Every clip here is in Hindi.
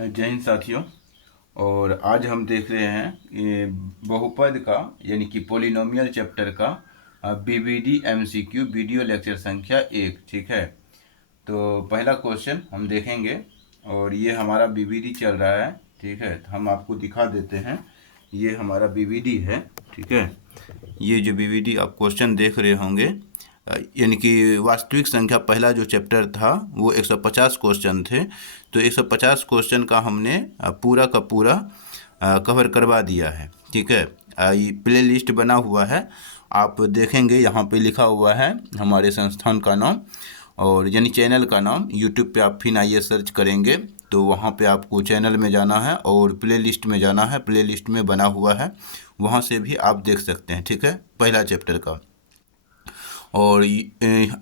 जय हिंद साथियों। और आज हम देख रहे हैं ये बहुपद का यानी कि पोलिनोमियल चैप्टर का बीबीडी एमसीक्यू वीडियो लेक्चर संख्या 1। ठीक है, तो पहला क्वेश्चन हम देखेंगे और ये हमारा बीबीडी चल रहा है। ठीक है, तो हम आपको दिखा देते हैं, ये हमारा बीबीडी है। ठीक है, ये जो बीबीडी आप क्वेश्चन देख रहे होंगे यानी कि वास्तविक संख्या पहला जो चैप्टर था वो 150 क्वेश्चन थे। तो 150 क्वेश्चन का हमने पूरा का पूरा कवर करवा दिया है। ठीक है, ये प्ले लिस्ट बना हुआ है, आप देखेंगे यहाँ पे लिखा हुआ है हमारे संस्थान का नाम और यानी चैनल का नाम। यूट्यूब पे आप फिर आइए सर्च करेंगे तो वहाँ पे आपको चैनल में जाना है और प्ले लिस्ट में जाना है। प्ले लिस्ट में बना हुआ है, वहाँ से भी आप देख सकते हैं। ठीक है, पहला चैप्टर का। और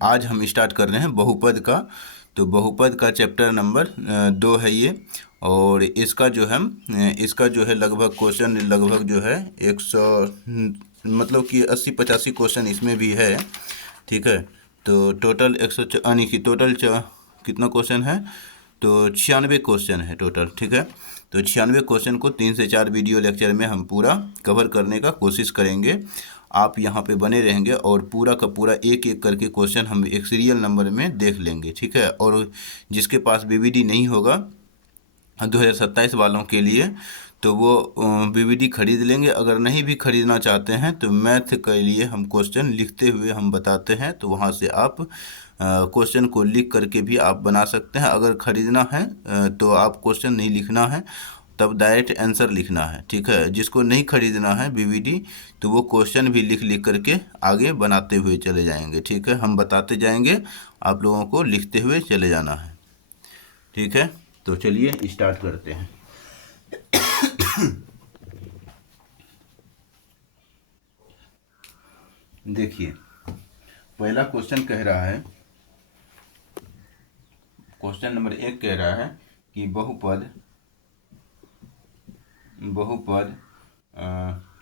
आज हम स्टार्ट कर रहे हैं बहुपद का। तो बहुपद का चैप्टर नंबर 2 है ये। और इसका जो है लगभग क्वेश्चन लगभग जो है 100 मतलब कि 80-85 क्वेश्चन इसमें भी है। ठीक है, तो टोटल 100 यानी कि टोटल कितना क्वेश्चन है, तो 96 क्वेश्चन है टोटल। ठीक है, तो 96 क्वेश्चन को 3 से 4 वीडियो लेक्चर में हम पूरा कवर करने का कोशिश करेंगे। आप यहाँ पे बने रहेंगे और पूरा का पूरा एक एक करके क्वेश्चन हम एक सीरियल नंबर में देख लेंगे। ठीक है, और जिसके पास बीबीडी नहीं होगा 2027 वालों के लिए तो वो बीबीडी खरीद लेंगे। अगर नहीं भी खरीदना चाहते हैं तो मैथ के लिए हम क्वेश्चन लिखते हुए हम बताते हैं, तो वहाँ से आप क्वेश्चन को लिख करके भी आप बना सकते हैं। अगर खरीदना है तो आप क्वेश्चन नहीं लिखना है, तब डायरेक्ट आंसर लिखना है। ठीक है, जिसको नहीं खरीदना है बीबीडी तो वो क्वेश्चन भी लिख लिख करके आगे बनाते हुए चले जाएंगे। ठीक है, हम बताते जाएंगे, आप लोगों को लिखते हुए चले जाना है। ठीक है, तो चलिए स्टार्ट करते हैं। देखिए, पहला क्वेश्चन कह रहा है, क्वेश्चन नंबर 1 कह रहा है कि बहुपद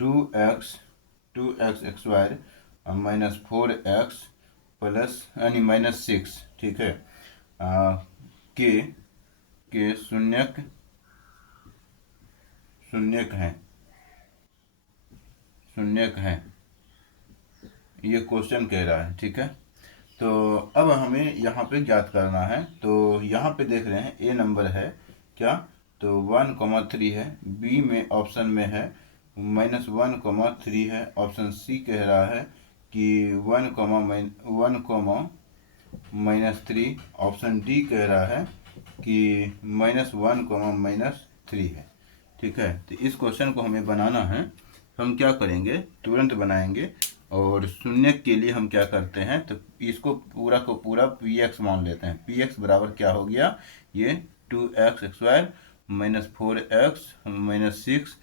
2x square minus 4x plus यानी माइनस 6। ठीक है, के शून्यक हैं, ये क्वेश्चन कह रहा है। ठीक है, तो अब हमें यहाँ पे ज्ञात करना है। तो यहाँ पे देख रहे हैं ए नंबर है क्या, तो 1,3 है। बी में ऑप्शन में है -1,3 है। ऑप्शन सी कह रहा है कि 1,-3। ऑप्शन डी कह रहा है कि -1,-3 है। ठीक है, तो इस क्वेश्चन को हमें बनाना है। हम क्या करेंगे, तुरंत बनाएंगे। और शून्य के लिए हम क्या करते हैं, तो इसको पूरा को पूरा पी एक्स मान लेते हैं। पी एक्स बराबर क्या हो गया, ये 2x square minus 4x minus 6।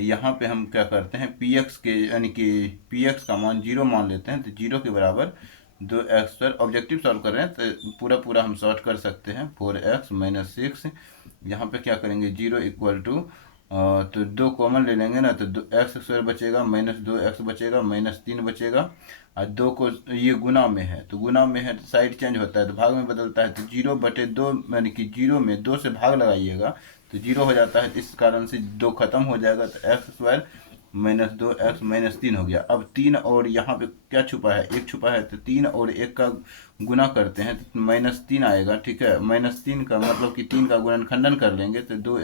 यहाँ पे हम क्या करते हैं, पी एक्स के यानी कि पी एक्स का मान 0 मान लेते हैं। तो 0 के बराबर 2x स्क्वायर, ऑब्जेक्टिव सॉल्व कर रहे हैं तो पूरा पूरा हम सॉल्व कर सकते हैं। 4x माइनस 6, यहाँ पे क्या करेंगे 0 इक्वल टू तो 2 कॉमन ले लेंगे ना, तो एक्स स्क्वायर बचेगा, -2x बचेगा, -3 बचेगा। और 2 को ये गुना में है, तो गुना में है तो साइड चेंज होता है तो भाग में बदलता है। तो 0/2 यानी कि 0 में 2 से भाग लगाइएगा तो 0 हो जाता है। इस कारण से 2 खत्म हो जाएगा, तो एक्स स्क्वायर -2x -3 हो गया। अब 3 और यहाँ पे क्या छुपा है, 1 छुपा है, तो 3 और 1 का गुना करते हैं तो -3 आएगा। ठीक है, -3 का मतलब कि 3 का गुणनखंडन कर लेंगे तो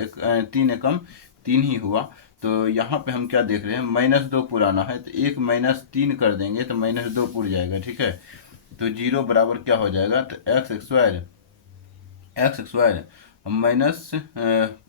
3 एकम 3 ही हुआ। तो यहाँ पे हम क्या देख रहे हैं, -2 पुराना है तो 1 -3 कर देंगे तो -2 पुर जाएगा। ठीक है, तो 0 बराबर क्या हो जाएगा, तो x square minus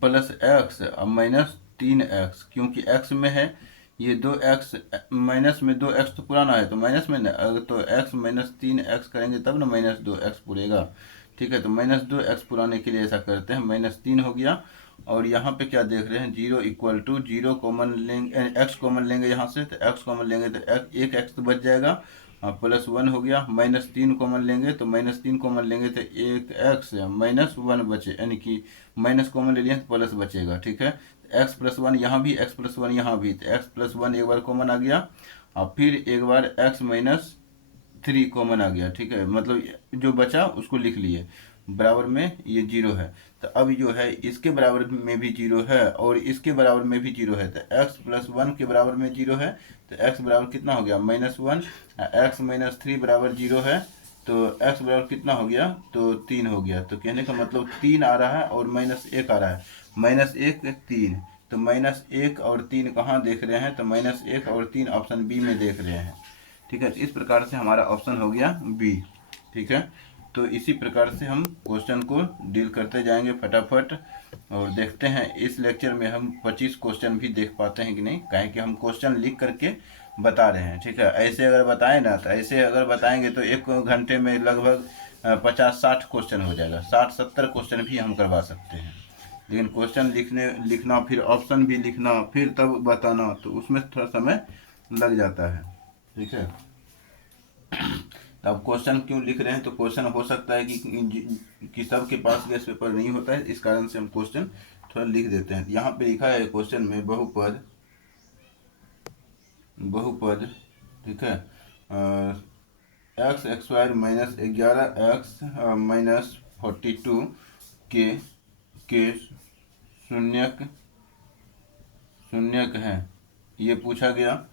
plus x -3x, क्योंकि x में है ये 2x, माइनस में 2x तो पुराना है तो माइनस में अगर तो x -3x करेंगे तब ना -2x पुरेगा। ठीक है, तो -2x पुराने के लिए ऐसा करते हैं, -3 हो गया। और यहाँ पे क्या देख रहे हैं, 0 इक्वल टू 0 कॉमन लेंगे, x कॉमन लेंगे यहाँ से, तो x कॉमन लेंगे तो एक x तो बच जाएगा, +1 हो गया। -3 कॉमन लेंगे तो -3 कॉमन लेंगे तो एक x -1 बचे, यानी कि माइनस कॉमन ले लिया तो प्लस बचेगा। ठीक है, x +1 यहाँ भी, x +1 यहाँ भी, तो x +1 एक बार कॉमन आ गया और फिर एक बार x -3 कॉमन आ गया। ठीक है, मतलब जो बचा उसको लिख लिए। बराबर में ये 0 है। तो अब जो है इसके बराबर में भी 0 है और इसके बराबर में भी 0 है। तो x+1 के बराबर में 0 है, तो x बराबर कितना हो गया -1। x-3 बराबर 0 है, तो x बराबर कितना हो गया, तो 3 हो गया। तो कहने का मतलब 3 आ रहा है और -1 आ रहा है। -1 3, तो -1 और 3 कहाँ देख रहे हैं, तो -1 और 3 ऑप्शन बी में देख रहे हैं। ठीक है, इस प्रकार से हमारा ऑप्शन हो गया बी। ठीक है, तो इसी प्रकार से हम क्वेश्चन को डील करते जाएंगे फटाफट, और देखते हैं इस लेक्चर में हम 25 क्वेश्चन भी देख पाते हैं कि नहीं, काहे कि हम क्वेश्चन लिख करके बता रहे हैं। ठीक है, ऐसे अगर बताएं ना, तो ऐसे अगर बताएंगे तो 1 घंटे में लगभग 50-60 क्वेश्चन हो जाएगा, 60-70 क्वेश्चन भी हम करवा सकते हैं। लेकिन क्वेश्चन लिखना, फिर ऑप्शन भी लिखना, फिर तब बताना, तो उसमें थोड़ा समय लग जाता है। ठीक है, अब क्वेश्चन क्यों लिख रहे हैं, तो क्वेश्चन हो सकता है कि सबके पास गैस पेपर नहीं होता है, इस कारण से हम क्वेश्चन थोड़ा लिख देते हैं। यहाँ पे लिखा है क्वेश्चन में बहुपद, ठीक है, x² -11x -42 के शून्यक है, ये पूछा गया,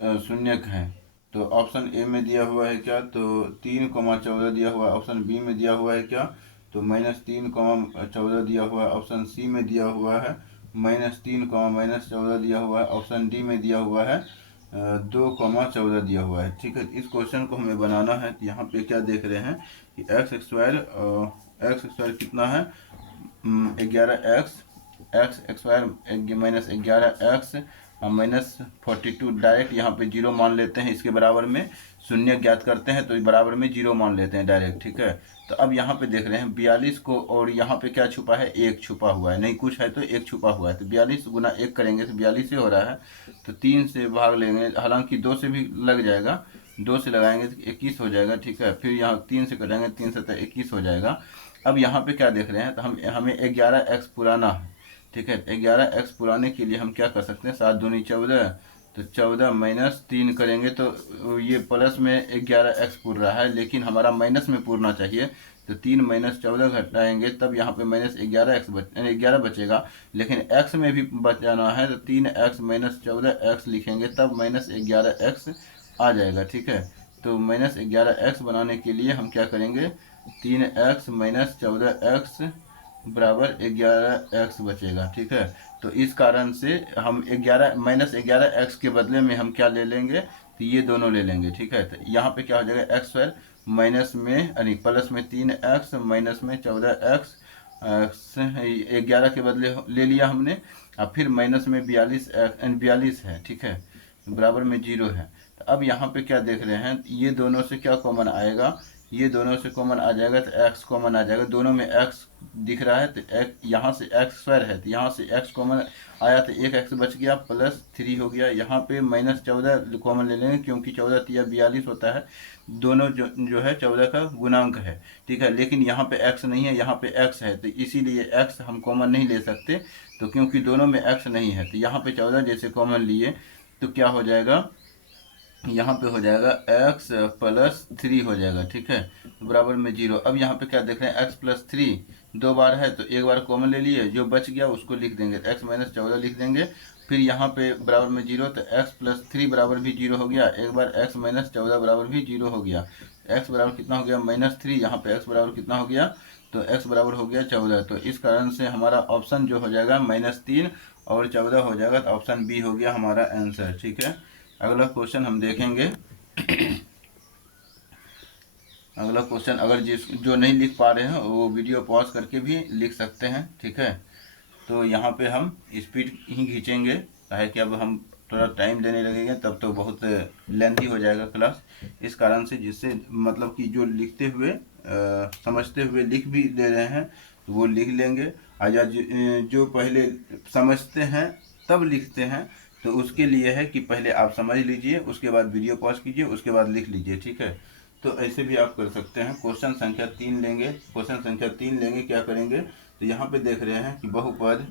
शून्यक है। तो ऑप्शन ए में दिया हुआ है क्या, तो 3,14 दिया हुआ है। ऑप्शन बी में दिया हुआ है क्या, तो -3,14 दिया हुआ है। ऑप्शन सी में दिया हुआ है -3, -14 दिया हुआ है। ऑप्शन डी में दिया हुआ है 2,14 दिया हुआ है। ठीक है, इस क्वेश्चन को हमें बनाना है। तो यहाँ पे क्या देख रहे हैं कि x² कितना है, 11x, x² -11x डायरेक्ट यहाँ पे 0 मान लेते हैं। इसके बराबर में शून्य ज्ञात करते हैं, तो बराबर में 0 मान लेते हैं डायरेक्ट। ठीक है, तो अब यहाँ पे देख रहे हैं 42 को, और यहाँ पे क्या छुपा है, 1 छुपा हुआ है, नहीं कुछ है तो 1 छुपा हुआ है। तो 42 गुना 1 करेंगे तो 42 ही हो रहा है। तो 3 से भाग लेंगे, हालांकि 2 से भी लग जाएगा, 2 से लगाएंगे तो 21 हो जाएगा। ठीक है, फिर यहाँ 3 से कटेंगे, 3 से 21 हो जाएगा। अब यहाँ पे क्या देख रहे हैं, तो हमें 11x पुराना है। ठीक है, 11x पुराने के लिए हम क्या कर सकते हैं, 7 दूनी 14, तो 14 -3 करेंगे तो ये प्लस में 11x पूर रहा है, लेकिन हमारा माइनस में पूरना चाहिए। तो 3 -14 घटाएंगे, तब यहाँ पे -11 बचेगा, लेकिन x में भी बचाना है, तो 3x -14x लिखेंगे, तब -11x आ जाएगा। ठीक है, तो -11x बनाने के लिए हम क्या करेंगे, 3x -14x बराबर 11x बचेगा। ठीक है, तो इस कारण से हम 11 -11x के बदले में हम क्या ले लेंगे, तो ये दोनों ले लेंगे। ठीक है, तो यहाँ पे क्या हो जाएगा, x² माइनस में यानी प्लस में 3x माइनस में 14x, 11 के बदले ले लिया हमने, और फिर माइनस में 42 है। ठीक है, बराबर में 0 है। तो अब यहाँ पे क्या देख रहे हैं, ये दोनों से क्या कॉमन आएगा, ये दोनों से कॉमन आ जाएगा, तो x कॉमन आ जाएगा। दोनों में x दिख रहा है, तो यहाँ से x² है, तो यहाँ से x कॉमन आया, तो 1x बच गया, +3 हो गया। यहाँ पे -14 कॉमन ले लेंगे, क्योंकि 14 या 42 होता है, दोनों जो है 14 का गुणांक है। ठीक है, लेकिन यहाँ पे x नहीं है, यहाँ पे x है, तो इसीलिए x हम कॉमन नहीं ले सकते, तो क्योंकि दोनों में x नहीं है। तो यहाँ पे 14 जैसे कॉमन लिए, तो क्या हो जाएगा, यहाँ पे हो जाएगा x +3 हो जाएगा। ठीक है, तो बराबर में 0। अब यहाँ पे क्या देख रहे हैं, x +3 2 बार है, तो एक बार कॉमन ले लिए, जो बच गया उसको लिख देंगे, x -14 लिख देंगे। फिर यहाँ पे बराबर में 0, तो x +3 बराबर भी 0 हो गया। एक बार x -14 बराबर भी 0 हो गया। x बराबर कितना हो गया, -3। यहाँ पे x बराबर कितना हो गया, तो x बराबर हो गया 14। तो इस कारण से हमारा ऑप्शन जो हो जाएगा -3 और 14 हो जाएगा, तो ऑप्शन बी हो गया हमारा आंसर। ठीक है, अगला क्वेश्चन हम देखेंगे। अगला क्वेश्चन, अगर जो नहीं लिख पा रहे हैं वो वीडियो पॉज करके भी लिख सकते हैं। ठीक है, तो यहाँ पे हम स्पीड ही खींचेंगे, है कि अब हम थोड़ा टाइम देने लगेंगे तब तो बहुत लेंथी हो जाएगा क्लास, इस कारण से, जिससे मतलब कि जो लिखते हुए समझते हुए लिख भी दे रहे हैं तो वो लिख लेंगे, या जो पहले समझते हैं तब लिखते हैं, तो उसके लिए है कि पहले आप समझ लीजिए, उसके बाद वीडियो पॉज कीजिए, उसके बाद लिख लीजिए। ठीक है, तो ऐसे भी आप कर सकते हैं। क्वेश्चन संख्या 3 लेंगे। क्वेश्चन संख्या 3 लेंगे, क्या करेंगे, तो यहाँ पे देख रहे हैं कि बहुपद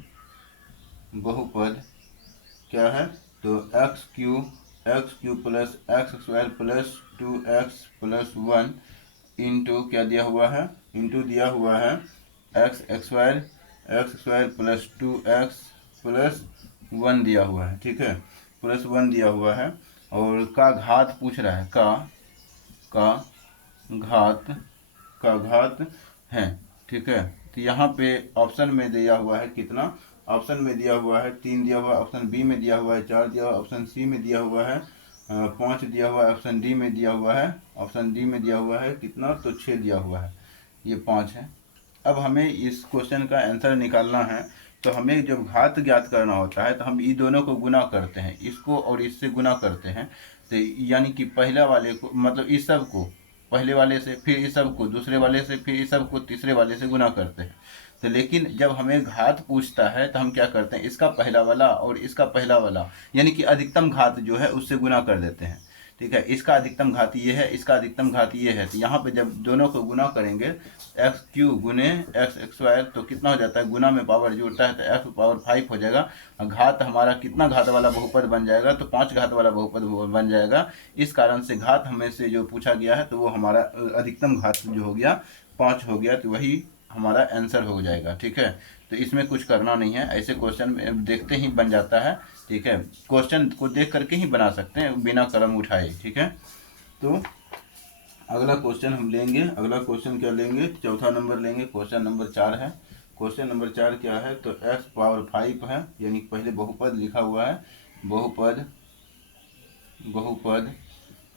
क्या है, तो x³ + x² + 2x + 1 इंटू क्या दिया हुआ है, इंटू दिया हुआ है X square plus 2x plus 1 दिया हुआ है, ठीक है, प्लस 1 दिया हुआ है, और का घात पूछ रहा है, का घात का घात है, ठीक है। तो यहाँ पे ऑप्शन में दिया हुआ है कितना, ऑप्शन में दिया हुआ है 3 दिया हुआ है, ऑप्शन बी में दिया हुआ है 4 दिया हुआ है, ऑप्शन सी में दिया हुआ है 5 दिया हुआ है, ऑप्शन डी में दिया हुआ है, ऑप्शन डी में दिया हुआ है कितना, तो 6 दिया हुआ है, ये 5 है। अब हमें इस क्वेश्चन का आंसर निकालना है, तो हमें जब घात ज्ञात करना होता है तो हम ये दोनों को गुना करते हैं, इसको और इससे गुना करते हैं। तो यानी कि पहला वाले को, मतलब इस सब को पहले वाले से, फिर इस सब को दूसरे वाले से, फिर इस सब को तीसरे वाले से गुना करते हैं। तो लेकिन जब हमें घात पूछता है तो हम क्या करते हैं, इसका पहला वाला और इसका पहला वाला यानी कि अधिकतम घात जो है उससे गुना कर देते हैं, ठीक है। इसका अधिकतम घात ये है, इसका अधिकतम घात ये है, तो यहाँ पे जब दोनों को गुना करेंगे एक्स क्यू गुने एक्स स्क्वायर तो कितना हो जाता है, गुना में पावर जुड़ता है तो एक्स पावर 5 हो जाएगा। घात हमारा कितना घात वाला बहुपद बन जाएगा, तो 5 घात वाला बहुपद बन जाएगा। इस कारण से घात हमें से जो पूछा गया है तो वो हमारा अधिकतम घात जो हो गया 5 हो गया, तो वही हमारा आंसर हो जाएगा, ठीक है। तो इसमें कुछ करना नहीं है, ऐसे क्वेश्चन देखते ही बन जाता है, ठीक है। क्वेश्चन को देख करके ही बना सकते हैं बिना कलम उठाए, ठीक है। तो अगला क्वेश्चन हम लेंगे, अगला क्वेश्चन क्या लेंगे, चौथा नंबर लेंगे, क्वेश्चन नंबर 4 है। क्वेश्चन नंबर 4 क्या है, तो x पावर 5 है, यानी पहले बहुपद लिखा हुआ है, बहुपद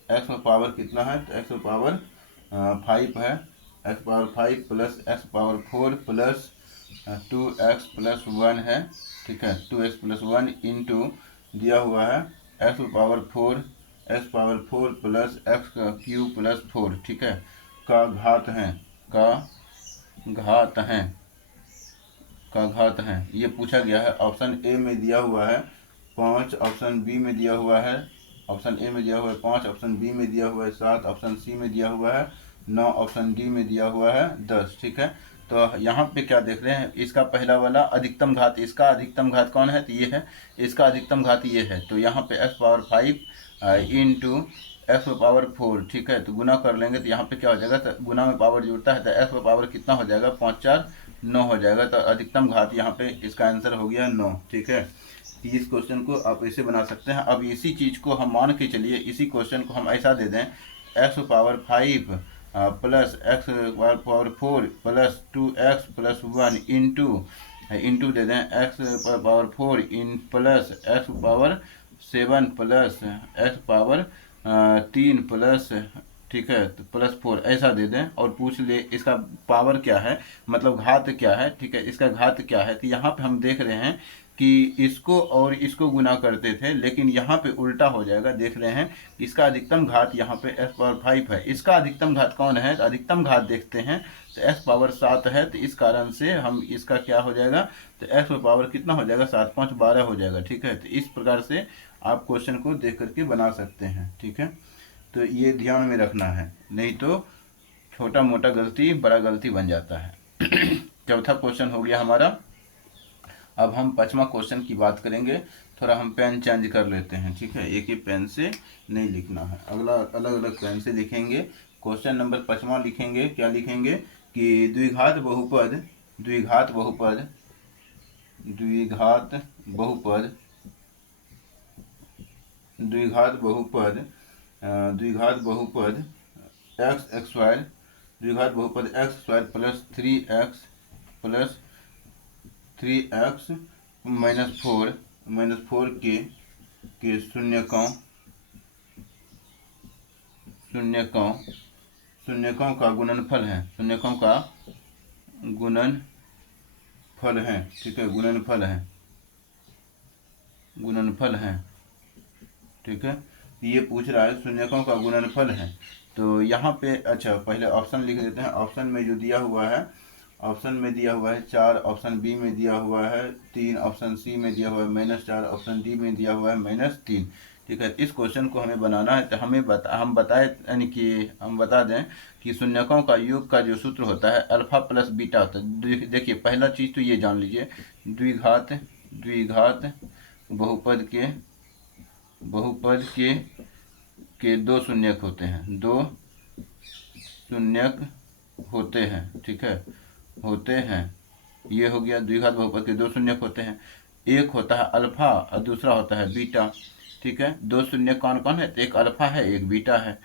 x में पावर कितना है, तो x में पावर 5 है, x power 5 plus x power 4 plus 2x plus 1 है, ठीक है, 2x प्लस 1 इंटू दिया हुआ है x power 4 plus x Q plus 4, ठीक है, का घात है, का घात है, ये पूछा गया है। ऑप्शन ए में दिया हुआ है 5, ऑप्शन बी में दिया हुआ है, ऑप्शन ए में दिया हुआ है 5, ऑप्शन बी में दिया हुआ है 7, ऑप्शन सी में दिया हुआ है 9, ऑप्शन डी में दिया हुआ है 10, ठीक है। तो यहाँ पे क्या देख रहे हैं, इसका पहला वाला अधिकतम घात, इसका अधिकतम घात कौन है, तो ये है, इसका अधिकतम घात ये है, तो यहाँ पे x power 5 into x power 4, ठीक है, तो गुना कर लेंगे तो यहाँ पे क्या हो जाएगा, तो गुना में पावर जुड़ता है तो एक्स पावर कितना हो जाएगा, 5 4 9 हो जाएगा, तो अधिकतम घात यहाँ पे इसका आंसर हो गया 9, ठीक है। इस क्वेश्चन को आप ऐसे बना सकते हैं। अब इसी चीज़ को हम मान के चलिए, इसी क्वेश्चन को हम ऐसा दे दें, x power 5 plus x power 4 plus 2x plus 1 into दे दें एक्स पावर 4 इन plus x power 7 plus x power 3 plus, ठीक है, तो प्लस 4 ऐसा दे दें, और पूछ ले इसका पावर क्या है, मतलब घात क्या है, ठीक है, इसका घात क्या है। तो यहाँ पे हम देख रहे हैं कि इसको और इसको गुना करते थे, लेकिन यहाँ पे उल्टा हो जाएगा, देख रहे हैं इसका अधिकतम घात यहाँ पे x पावर 5 है, इसका अधिकतम घात कौन है, तो अधिकतम घात देखते हैं तो x पावर 7 है, तो इस कारण से हम इसका क्या हो जाएगा, तो x पावर कितना हो जाएगा, 7 5 12 हो जाएगा, ठीक है। तो इस प्रकार से आप क्वेश्चन को देख करके बना सकते हैं, ठीक है। तो ये ध्यान में रखना है, नहीं तो छोटा मोटा गलती बड़ा गलती बन जाता है। चौथा क्वेश्चन हो गया हमारा। अब हम पांचवा क्वेश्चन की बात करेंगे, थोड़ा हम पेन चेंज कर लेते हैं, ठीक है, एक ही पेन से नहीं लिखना है, अगला अलग अलग पेन से लिखेंगे। क्वेश्चन नंबर 5वां लिखेंगे, क्या लिखेंगे कि द्विघात बहुपद द्विघात बहुपद द्विघात बहुपद द्विघात बहुपद द्विघात बहुपद एक्स स्क्वायर द्विघात बहुपद x square plus 3x minus four के शून्यकों का गुणनफल है, शून्यकों का गुणनफल है, ठीक है, गुणनफल है, ठीक है। ये पूछ रहा है शून्यकों का गुणनफल है, तो यहाँ पे अच्छा पहले ऑप्शन लिख देते हैं। ऑप्शन में जो दिया हुआ है, ऑप्शन में दिया हुआ है 4, ऑप्शन बी में दिया हुआ है 3, ऑप्शन सी में दिया हुआ है -4, ऑप्शन डी में दिया हुआ है -3, ठीक है। इस क्वेश्चन को हमें बनाना है, तो हमें हम बताए, यानी कि हम बता दें कि शून्यकों का योग का जो सूत्र होता है अल्फा प्लस बीटा होता है। देखिए पहला चीज़ तो ये जान लीजिए, द्विघात बहुपद के 2 शून्यक होते हैं, 2 शून्यक होते हैं, ठीक है, होते हैं। ये हो गया द्विघात बहुपद के दो शून्यक होते हैं, एक होता है अल्फा और दूसरा होता है बीटा, ठीक है। दो शून्यक कौन कौन है, तो एक अल्फा है एक बीटा है।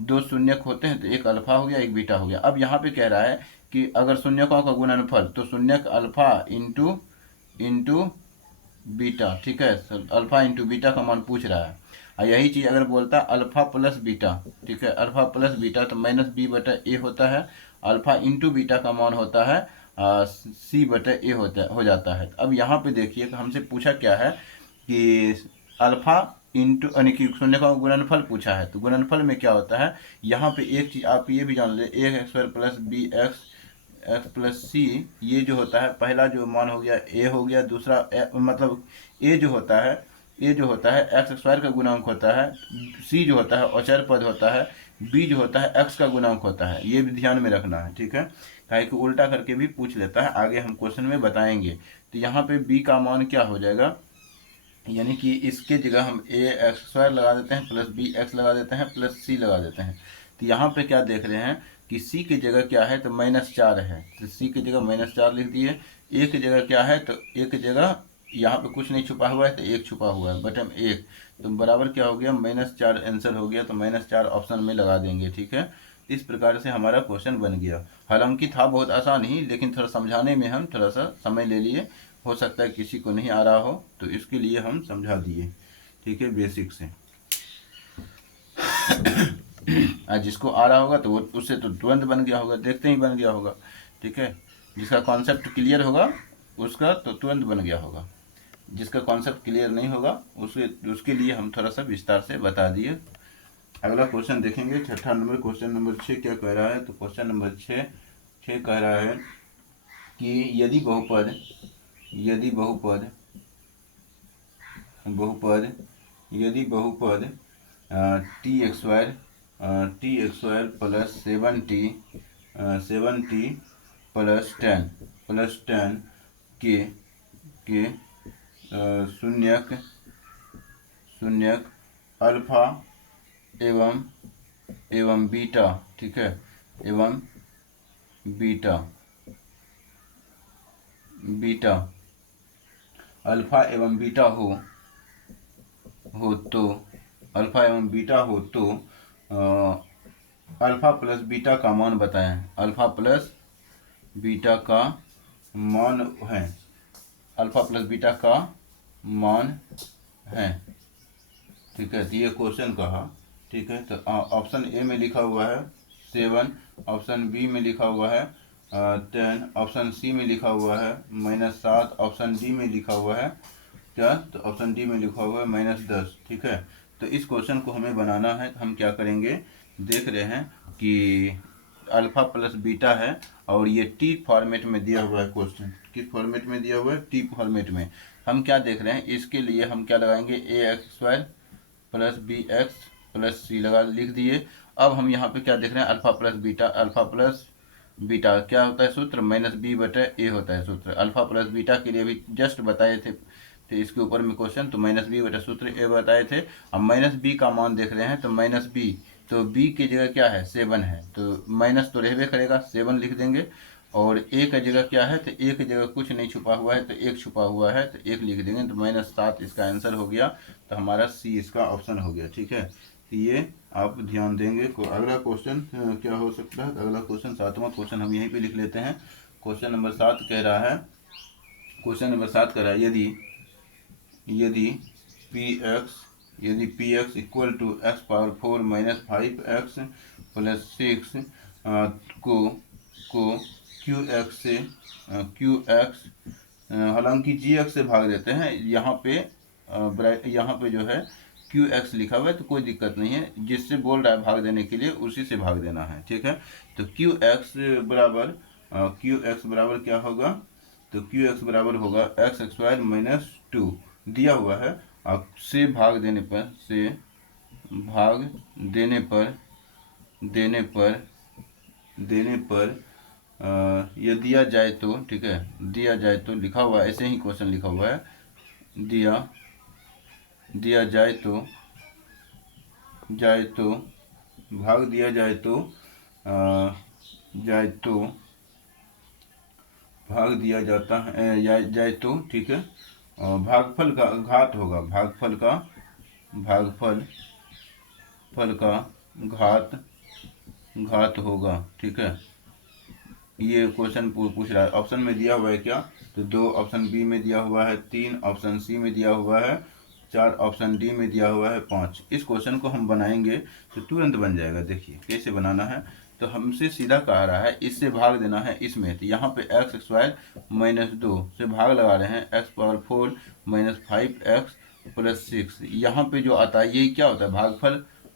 दो शून्यक होते हैं तो एक अल्फा हो गया एक बीटा हो गया। अब यहाँ पे कह रहा है कि अगर शून्यकों का गुणनफल, तो शून्यक अल्फा इंटू इंटू बीटा, ठीक है, अल्फा इंटू बीटा का मान पूछ रहा है। और यही चीज़ अगर बोलता है अल्फा प्लस बीटा, ठीक है, अल्फा प्लस बीटा, तो माइनस बी बटा ए होता है। अल्फा इंटू बीटा का मान होता है सी बटा ए हो जाता है। अब यहाँ पे देखिए कि हमसे पूछा क्या है कि अल्फा इंटू यानी कि शून्य का गुणनफल पूछा है, तो गुणनफल में क्या होता है, यहाँ पे एक चीज़ आप ये भी जान ले, a x square plus b x x plus c, ये जो होता है पहला जो मान हो गया ए हो गया, दूसरा मतलब ए जो होता है, ए जो होता है एक्स स्क्वायर का गुणांक होता है, सी जो होता है अचर पद होता है, बी जो होता है एक्स का गुणांक होता है। ये भी ध्यान में रखना है, ठीक है, काहे कि उल्टा करके भी पूछ लेता है, आगे हम क्वेश्चन में बताएंगे। तो यहाँ पे बी का मान क्या हो जाएगा, यानी कि इसके जगह हम ए एक्स स्क्वायर लगा देते हैं प्लस बी एक्स लगा देते हैं प्लस सी लगा देते हैं। तो यहाँ पे क्या देख रहे हैं कि सी की जगह क्या है, तो -4 है, तो सी की जगह -4 लिख दिए। ए की जगह क्या है, तो ए की जगह यहाँ पे कुछ नहीं छुपा हुआ है तो एक छुपा हुआ है, बटन एक, तो बराबर क्या हो गया -4 आंसर हो गया, तो -4 ऑप्शन में लगा देंगे, ठीक है। इस प्रकार से हमारा क्वेश्चन बन गया। हालांकि था बहुत आसान ही, लेकिन थोड़ा समझाने में हम थोड़ा सा समय ले लिए, हो सकता है किसी को नहीं आ रहा हो, तो इसके लिए हम समझा दिए, ठीक है, बेसिक से। आज जिसको आ रहा होगा तो वो उससे तो तुरंत बन गया होगा, देखते ही बन गया होगा, ठीक है। जिसका कॉन्सेप्ट क्लियर होगा उसका तो तुरंत बन गया होगा, जिसका कॉन्सेप्ट क्लियर नहीं होगा उसके लिए हम थोड़ा सा विस्तार से बता दिए। अगला क्वेश्चन देखेंगे, छठा नंबर, क्वेश्चन नंबर 6 क्या कह रहा है, तो क्वेश्चन नंबर 6 कह रहा है कि यदि बहुपद यदि बहुपद T x square plus 7t plus 10 के शून्यक अल्फा एवं बीटा, ठीक है, एवं बीटा अल्फा एवं बीटा हो तो अल्फा एवं बीटा हो तो अल्फा प्लस बीटा का मान बताएं। अल्फा प्लस बीटा का मान है, अल्फा प्लस बीटा का मान है, ठीक है। तो ये क्वेश्चन कहा, ठीक है। तो ऑप्शन ए में लिखा हुआ है 7, ऑप्शन बी में लिखा हुआ है 10, ऑप्शन सी में लिखा हुआ है -7, ऑप्शन डी में लिखा हुआ है क्या, तो ऑप्शन डी में लिखा हुआ है -10, ठीक है। तो इस क्वेश्चन को हमें बनाना है, हम क्या करेंगे, देख रहे हैं कि अल्फा प्लस बीटा है और ये टी फॉर्मेट में दिया हुआ है क्वेश्चन, किस फॉर्मेट में दिया हुआ है, टी फॉर्मेट में। हम क्या देख रहे हैं, इसके लिए हम क्या लगाएंगे, a x square plus b x plus c लिख दिए। अब हम यहाँ पे क्या देख रहे हैं, अल्फा प्लस बीटा क्या होता है सूत्र, -b बटे ए होता है सूत्र। अल्फा प्लस बीटा के लिए भी जस्ट बताए थे, तो इसके ऊपर में क्वेश्चन, तो -b बटे सूत्र ए बताए थे। अब -b का मान देख रहे हैं, तो -b, तो b की जगह क्या है 7 है, तो माइनस तो रहबे करेगा 7 लिख देंगे। और ए की जगह क्या है, तो ए की जगह कुछ नहीं छुपा हुआ है तो एक छुपा हुआ है, तो एक लिख देंगे, तो -7 इसका आंसर हो गया। तो हमारा सी इसका ऑप्शन हो गया, ठीक है। तो ये आप ध्यान देंगे। अगला क्वेश्चन क्या हो सकता है, अगला क्वेश्चन 7वां क्वेश्चन हम यहीं पे लिख लेते हैं। क्वेश्चन नंबर 7 कह रहा है, यदि P X equal to X power 4 -5x plus 6 को क्यू एक्स, हालांकि जी एक्स से भाग देते हैं, यहाँ पे जो है क्यू एक्स लिखा हुआ है, तो कोई दिक्कत नहीं है, जिससे बोल रहा है भाग देने के लिए उसी से भाग देना है, ठीक है। तो क्यू एक्स बराबर क्या होगा, तो क्यू एक्स बराबर होगा एक्स स्क्वायर -2 दिया हुआ है। अब से भाग देने पर ये दिया जाए तो, ठीक है, दिया जाए तो लिखा हुआ है, ऐसे ही क्वेश्चन लिखा हुआ है, दिया जाए तो भाग दिया जाए तो जाए तो भाग दिया जाता है, जाए तो, ठीक है, भागफल का घात होगा, भागफल फल का घात होगा, ठीक है। ये क्वेश्चन पूछ रहा है। ऑप्शन में दिया हुआ है क्या, तो 2 ऑप्शन बी में दिया हुआ है, 3 ऑप्शन सी में दिया हुआ है, 4 ऑप्शन डी में दिया हुआ है, 5। इस क्वेश्चन को हम बनाएंगे तो तुरंत बन जाएगा। देखिए कैसे बनाना है, तो हमसे सीधा कह रहा है इससे भाग देना है इसमें, तो यहाँ पे एक्स स्क्वायर -2 से भाग लगा रहे हैं, एक्स पावर 4 -5x + 6। यहाँ पे जो आता है यही क्या होता है,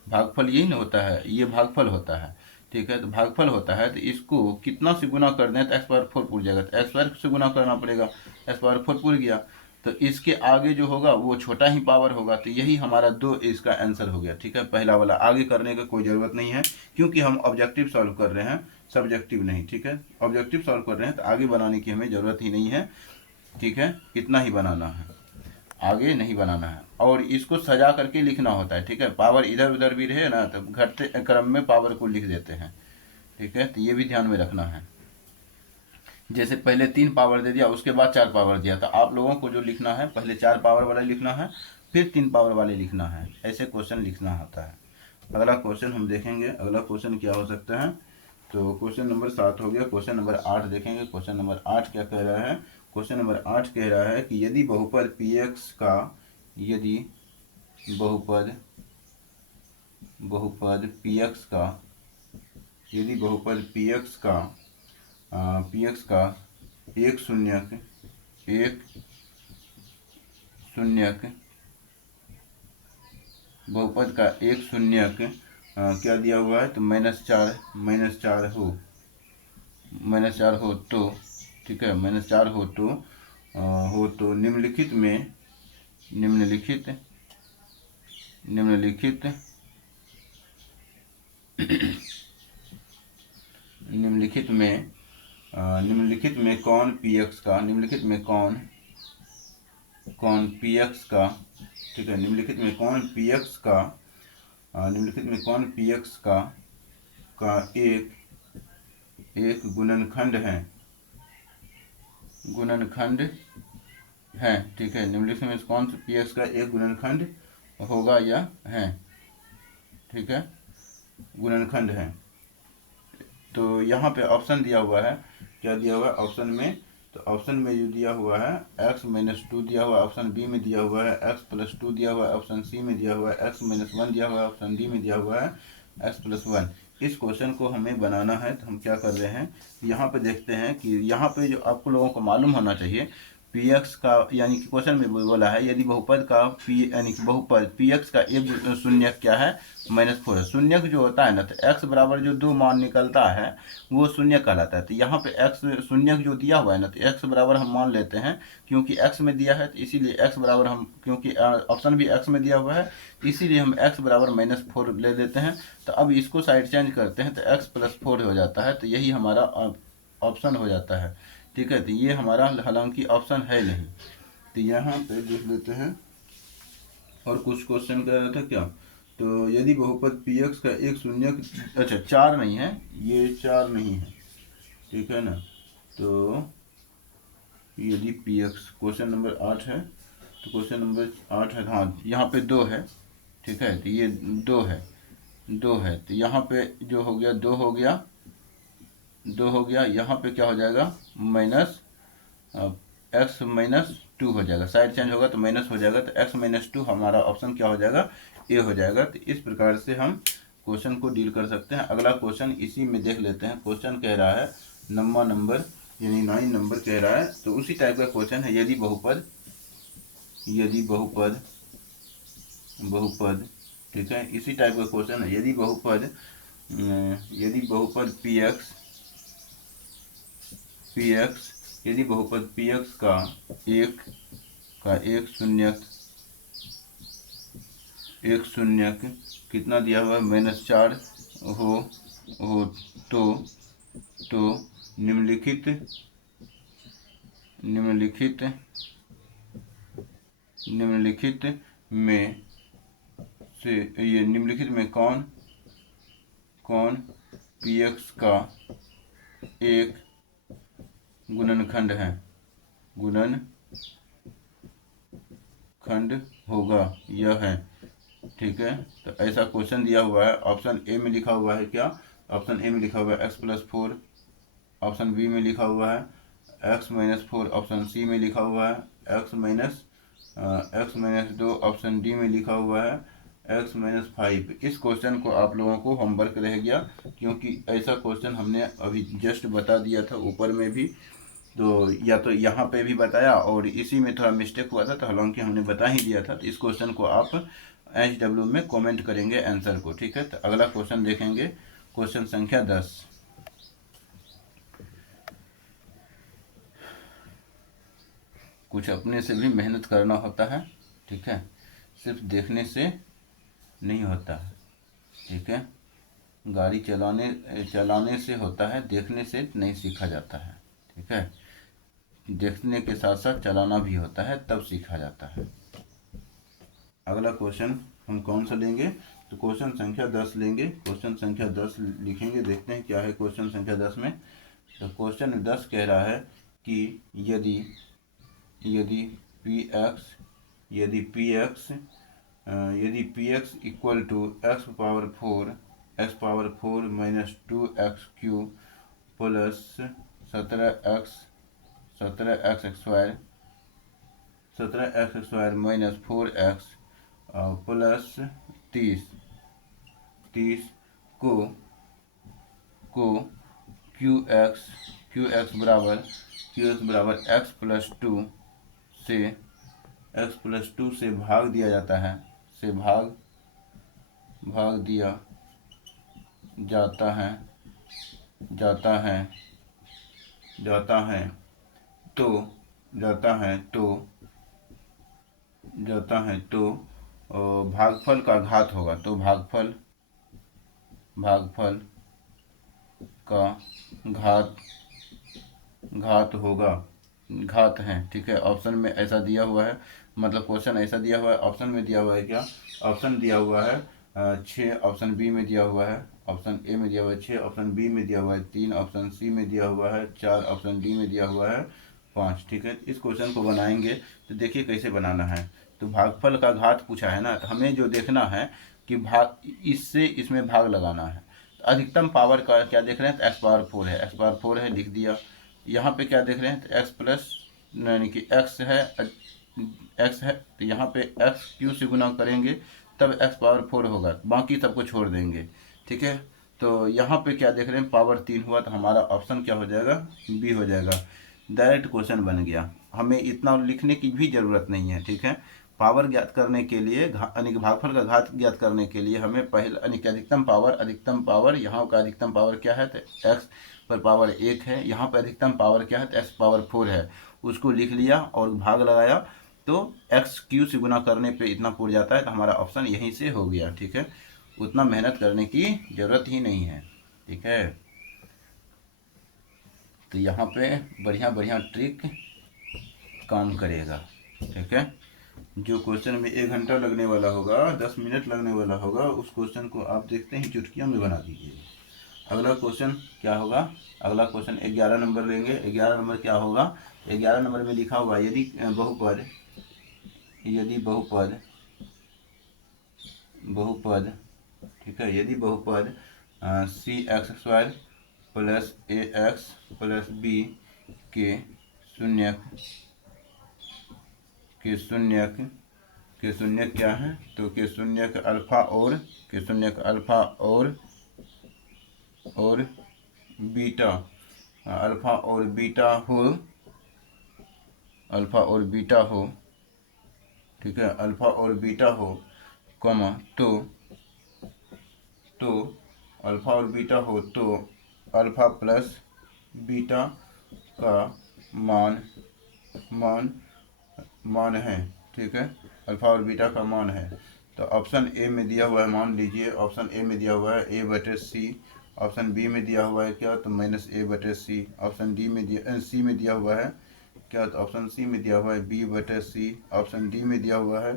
भागफल यही ना होता है, ये भागफल होता है, ठीक है। तो भागफल होता है, तो इसको कितना से गुना कर दें तो एक्स पावर 4 पूर जाएगा, तो एक्स स्क्वायर से गुना करना पड़ेगा, एक्स पावर 4 पूर गया, तो इसके आगे जो होगा वो छोटा ही पावर होगा, तो यही हमारा 2 इसका आंसर हो गया, ठीक है। पहला वाला आगे करने का कोई ज़रूरत नहीं है, क्योंकि हम ऑब्जेक्टिव सॉल्व कर रहे हैं, सब्जेक्टिव नहीं, ठीक है। ऑब्जेक्टिव सॉल्व कर रहे हैं तो आगे बनाने की हमें ज़रूरत ही नहीं है, ठीक है। इतना ही बनाना है, आगे नहीं बनाना है। और इसको सजा करके लिखना होता है, ठीक है। पावर इधर उधर भी रहे ना तो घटते क्रम में पावर को लिख देते हैं, ठीक है। तो ये भी ध्यान में रखना है। जैसे पहले 3 पावर दे दिया, उसके बाद 4 पावर दिया, तो आप लोगों को जो लिखना है पहले 4 पावर वाला लिखना है, फिर 3 पावर वाले लिखना है, ऐसे क्वेश्चन लिखना होता है। अगला क्वेश्चन हम देखेंगे, अगला क्वेश्चन क्या हो सकता है, तो क्वेश्चन नंबर 7 हो गया। क्वेश्चन नंबर 8 देखेंगे। क्वेश्चन नंबर 8 क्या कह रहा है, क्वेश्चन नंबर 8 कह रहा है कि यदि बहुपद px का, यदि बहुपद px का, यदि बहुपद px का एक शून्यक बहुपद का एक शून्यक क्या दिया हुआ है, तो -4 हो तो, ठीक है, -4 हो तो निम्नलिखित में कौन px का, px का, ठीक है, निम्नलिखित में कौन px का एक गुणनखंड है, ठीक है। निम्नलिखित में कौन सा px का एक गुणनखंड होगा या है, ठीक है, गुणनखंड है। तो यहाँ पे ऑप्शन दिया हुआ है, क्या दिया हुआ है ऑप्शन में, तो ऑप्शन में जो दिया हुआ है x-2 दिया हुआ है, ऑप्शन बी में दिया हुआ है x+2 दिया हुआ है, ऑप्शन सी में दिया हुआ है x-1 दिया हुआ है, ऑप्शन डी में दिया हुआ है x+1। इस क्वेश्चन को हमें बनाना है, तो हम क्या कर रहे हैं, यहाँ पे देखते हैं कि यहाँ पे जो आपको लोगों को मालूम होना चाहिए, px का, यानी कि क्वेश्चन में बोला है यदि बहुपद का यानी कि बहुपद px का एक शून्यक क्या है, -4 है। शून्यक जो होता है ना, तो x बराबर जो 2 मान निकलता है वो शून्य कहलाता है। तो यहाँ पे x शून्यक जो दिया हुआ है ना, तो x बराबर हम मान लेते हैं, क्योंकि x में दिया है तो इसीलिए x बराबर हम, क्योंकि ऑप्शन भी x में दिया हुआ है इसीलिए हम x बराबर -4 ले लेते हैं। तो अब इसको साइड चेंज करते हैं तो x+4 हो जाता है, तो यही हमारा ऑप्शन हो जाता है, ठीक है। तो ये हमारा हालांकि ऑप्शन है नहीं, तो यहाँ पे देख लेते हैं। और कुछ क्वेश्चन कह रहा था क्या, तो यदि बहुपद px का एक शून्यक, अच्छा 4 नहीं है, ये 4 नहीं है, ठीक है ना। तो यदि px क्वेश्चन नंबर 8 है, तो क्वेश्चन नंबर 8 है, हाँ यहाँ पे 2 है, ठीक है। तो ये 2 है, तो यहाँ पे जो हो गया 2 हो गया, यहाँ पे क्या हो जाएगा, x-2 हो जाएगा, साइड चेंज होगा तो माइनस हो जाएगा, तो x-2 हमारा ऑप्शन क्या हो जाएगा, ए हो जाएगा। तो इस प्रकार से हम क्वेश्चन को डील कर सकते हैं। अगला क्वेश्चन इसी में देख लेते हैं। क्वेश्चन कह रहा है नंबर यानी 9 नंबर कह रहा है, तो उसी टाइप का क्वेश्चन है, यदि बहुपद, ठीक है, इसी टाइप का क्वेश्चन है, यदि बहुपद px का एक शून्यक कितना दिया हुआ है, -4 हो तो निम्नलिखित में कौन px का एक गुणनखंड है, गुणनखंड होगा, यह है। ठीक है, तो ऐसा क्वेश्चन दिया हुआ है। ऑप्शन ए में लिखा हुआ है क्या? ऑप्शन ए में लिखा हुआ है x+4, ऑप्शन बी में लिखा हुआ है x-4, ऑप्शन सी में लिखा हुआ है x-2, ऑप्शन डी में लिखा हुआ है x-5। इस क्वेश्चन को आप लोगों को होमवर्क रह गया, क्योंकि ऐसा क्वेश्चन हमने अभी जस्ट बता दिया था ऊपर में भी, तो या तो यहाँ पे भी बताया और इसी में थोड़ा मिस्टेक हुआ था, तो हालांकि हमने बता ही दिया था। तो इस क्वेश्चन को आप HW में कमेंट करेंगे आंसर को। ठीक है, तो अगला क्वेश्चन देखेंगे, क्वेश्चन संख्या 10। कुछ अपने से भी मेहनत करना होता है। ठीक है, सिर्फ देखने से नहीं होता है। ठीक है, गाड़ी चलाने से होता है, देखने से नहीं सीखा जाता है। ठीक है, देखने के साथ साथ चलाना भी होता है, तब सीखा जाता है। अगला क्वेश्चन हम कौन सा लेंगे? तो क्वेश्चन संख्या 10 लेंगे। क्वेश्चन संख्या 10 लिखेंगे, देखते हैं क्या है क्वेश्चन संख्या 10 में। तो क्वेश्चन 10 कह रहा है कि यदि px equal to x⁴ minus 2x³ plus 17x² minus 4x plus 30 को qx बराबर x+2 से भाग दिया जाता है, भाग दिया जाता है तो भागफल का घात होगा। तो भागफल का घात होगा, घात है। ठीक है, ऑप्शन में ऐसा दिया हुआ है, मतलब क्वेश्चन ऐसा दिया हुआ है। ऑप्शन में दिया हुआ है क्या? ऑप्शन दिया हुआ है 6, ऑप्शन बी में दिया हुआ है, ऑप्शन ए में दिया हुआ है 6, ऑप्शन बी में दिया हुआ है 3, ऑप्शन सी में दिया हुआ है 4, ऑप्शन डी में दिया हुआ है 5। ठीक है, इस क्वेश्चन को बनाएंगे तो देखिए कैसे बनाना है। तो भागफल का घात पूछा है ना, तो हमें जो देखना है कि भाग इससे इसमें भाग लगाना है। तो अधिकतम पावर का क्या देख रहे हैं? तो x⁴ है, x⁴ है, लिख दिया। यहाँ पे क्या देख रहे हैं? तो x प्लस यानी कि x है, तो यहाँ पे x³ से गुना करेंगे तब x⁴ होगा, बाकी सबको छोड़ देंगे। ठीक है, तो यहाँ पे क्या देख रहे हैं? पावर 3 हुआ, तो हमारा ऑप्शन क्या हो जाएगा? बी हो जाएगा। डायरेक्ट क्वेश्चन बन गया, हमें इतना लिखने की भी ज़रूरत नहीं है। ठीक है, पावर ज्ञात करने के लिए यानी कि भागफल का घात ज्ञात करने के लिए हमें पहले यानी कि अधिकतम पावर यहाँ का अधिकतम पावर क्या है? तो x पर पावर 1 है, यहाँ पर अधिकतम पावर क्या है? तो x⁴ है, उसको लिख लिया और भाग लगाया, तो x³ से गुना करने पे इतना पूर जाता है, तो हमारा ऑप्शन यहीं से हो गया। ठीक है, उतना मेहनत करने की ज़रूरत ही नहीं है। ठीक है, तो यहाँ पे बढ़िया ट्रिक काम करेगा। ठीक है, जो क्वेश्चन में 1 घंटा लगने वाला होगा, 10 मिनट लगने वाला होगा, उस क्वेश्चन को आप देखते ही चुटकियों में बना दीजिए। अगला क्वेश्चन क्या होगा? अगला क्वेश्चन 11 नंबर लेंगे। 11 नंबर क्या होगा? 11 नंबर में लिखा हुआ यदि बहुपद, ठीक है, यदि बहुपद cx² plus ax plus b के शून्यक क्या है? तो के शून्यक अल्फा और बीटा, अल्फा और बीटा हो, ठीक है, अल्फा और बीटा हो, कॉमा, तो अल्फा और बीटा हो तो अल्फा प्लस बीटा का मान है। ठीक है, अल्फा और बीटा का मान है। तो ऑप्शन ए में दिया हुआ है, मान लीजिए ऑप्शन ए में दिया हुआ है a/c, ऑप्शन बी में दिया हुआ है क्या? तो -a/c, ऑप्शन सी में दिया हुआ है क्या? तो ऑप्शन सी में दिया हुआ है b/c, ऑप्शन डी में दिया हुआ है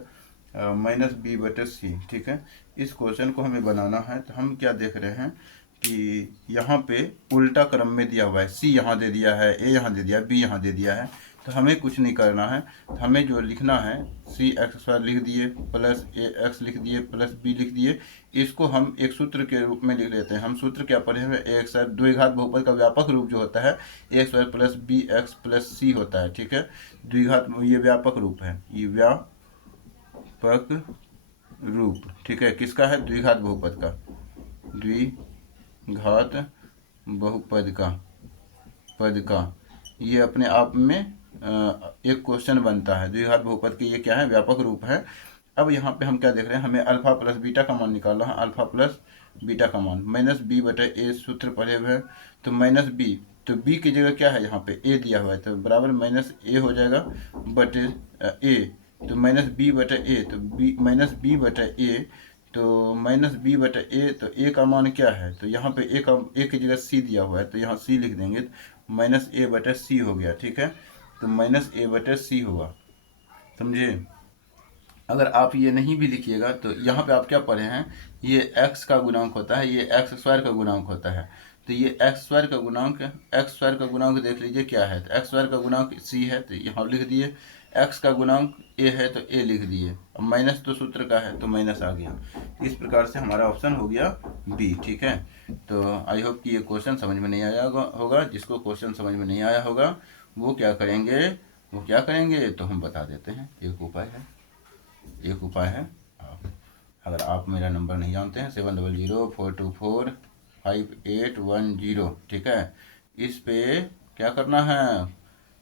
-b/c। ठीक है, इस क्वेश्चन को हमें बनाना है, तो हम क्या देख रहे हैं कि यहाँ पे उल्टा क्रम में दिया हुआ है, सी यहाँ दे दिया है, ए यहाँ दे दिया है, बी यहाँ दे दिया है, तो हमें कुछ नहीं करना है। तो हमें जो लिखना है, सी एक्स स्क्वायर लिख दिए प्लस ए एक्स लिख दिए प्लस बी लिख दिए, इसको हम एक सूत्र के रूप में लिख लेते हैं। हम सूत्र क्या पढ़े हुए, ए एक्स स्क्वायर द्विघात बहुपद का व्यापक रूप जो होता है a square plus b x plus c होता है, ठीक है। द्विघात ये व्यापक रूप है, ये व्यापक रूप, ठीक है, किसका है, द्विघात बहुपद का, द्विघात बहुपद का, पद का, ये अपने आप में एक क्वेश्चन बनता है। द्विघात बहुपद के ये क्या है, व्यापक रूप है। अब यहाँ पे हम क्या देख रहे हैं, हमें अल्फा प्लस बीटा का मान निकालना है, अल्फा प्लस बीटा का मान माइनस बी बटे ए सूत्र पढ़े हुए हैं, तो माइनस बी, तो बी की जगह क्या है, यहाँ पे ए दिया हुआ है, तो बराबर माइनस ए हो जाएगा बटे ए, तो माइनस बी बटे ए, तो बी माइनस बी बटे ए, तो माइनस बी बटे ए, तो ए का मान क्या है, तो यहाँ पे ए की जगह सी दिया हुआ है, तो यहाँ सी लिख देंगे, तो माइनस ए बटे सी हो गया, ठीक है, तो माइनस ए बटे सी होगा, समझे। अगर आप ये नहीं भी लिखिएगा तो यहाँ पे आप क्या पढ़े हैं, ये x का गुणांक होता है, ये एक्स स्क्वायर का गुणांक होता है, तो ये एक्स स्क्वायर का गुणांक देख लीजिए क्या है, तो एक्स स्क्वायर का गुणांक c है, तो यहाँ लिख दिए, x का गुणांक a है तो a लिख दिए, अब माइनस तो सूत्र का है तो माइनस आ गया। इस प्रकार से हमारा ऑप्शन हो गया बी, ठीक है। तो आई होप कि ये क्वेश्चन समझ में नहीं आया होगा। जिसको क्वेश्चन समझ में नहीं आया होगा वो क्या करेंगे, तो हम बता देते हैं, एक उपाय है। अगर आप मेरा नंबर नहीं जानते हैं 7004245810, ठीक है, इस पे क्या करना है,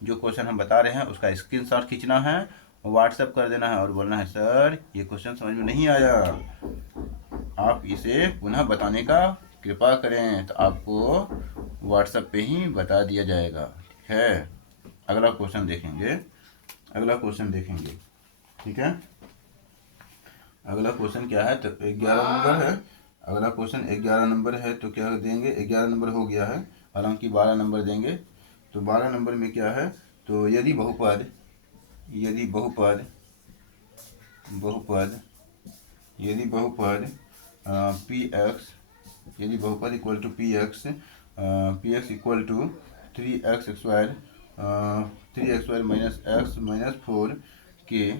जो क्वेश्चन हम बता रहे हैं उसका स्क्रीनशॉट खींचना है, व्हाट्सएप कर देना है और बोलना है सर ये क्वेश्चन समझ में नहीं आया, आप इसे पुनः बताने का कृपा करें, तो आपको व्हाट्सएप पे ही बता दिया जाएगा, ठीक है। अगला क्वेश्चन देखेंगे, ठीक है। अगला क्वेश्चन क्या है, तो 11 नंबर है। अगला क्वेश्चन 11 नंबर है, तो क्या देंगे, 11 नंबर हो गया है, हालांकि 12 नंबर देंगे। तो 12 नंबर में क्या है, तो यदि बहुपद पी एक्स, यदि बहुपद equal to P X equal to 3x square minus X minus 4 के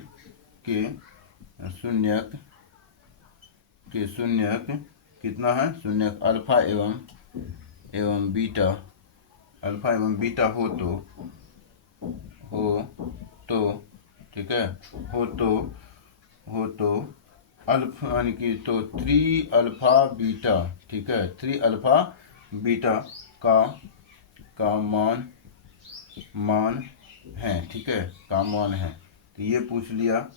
शून्यक कितना है, शून्यक अल्फा एवं बीटा हो तो ठीक है, हो तो अल्फा यानी कि तो 3 अल्फा बीटा, ठीक है, 3 अल्फा बीटा का मान है, ठीक है, का मान है, तो ये पूछ लिया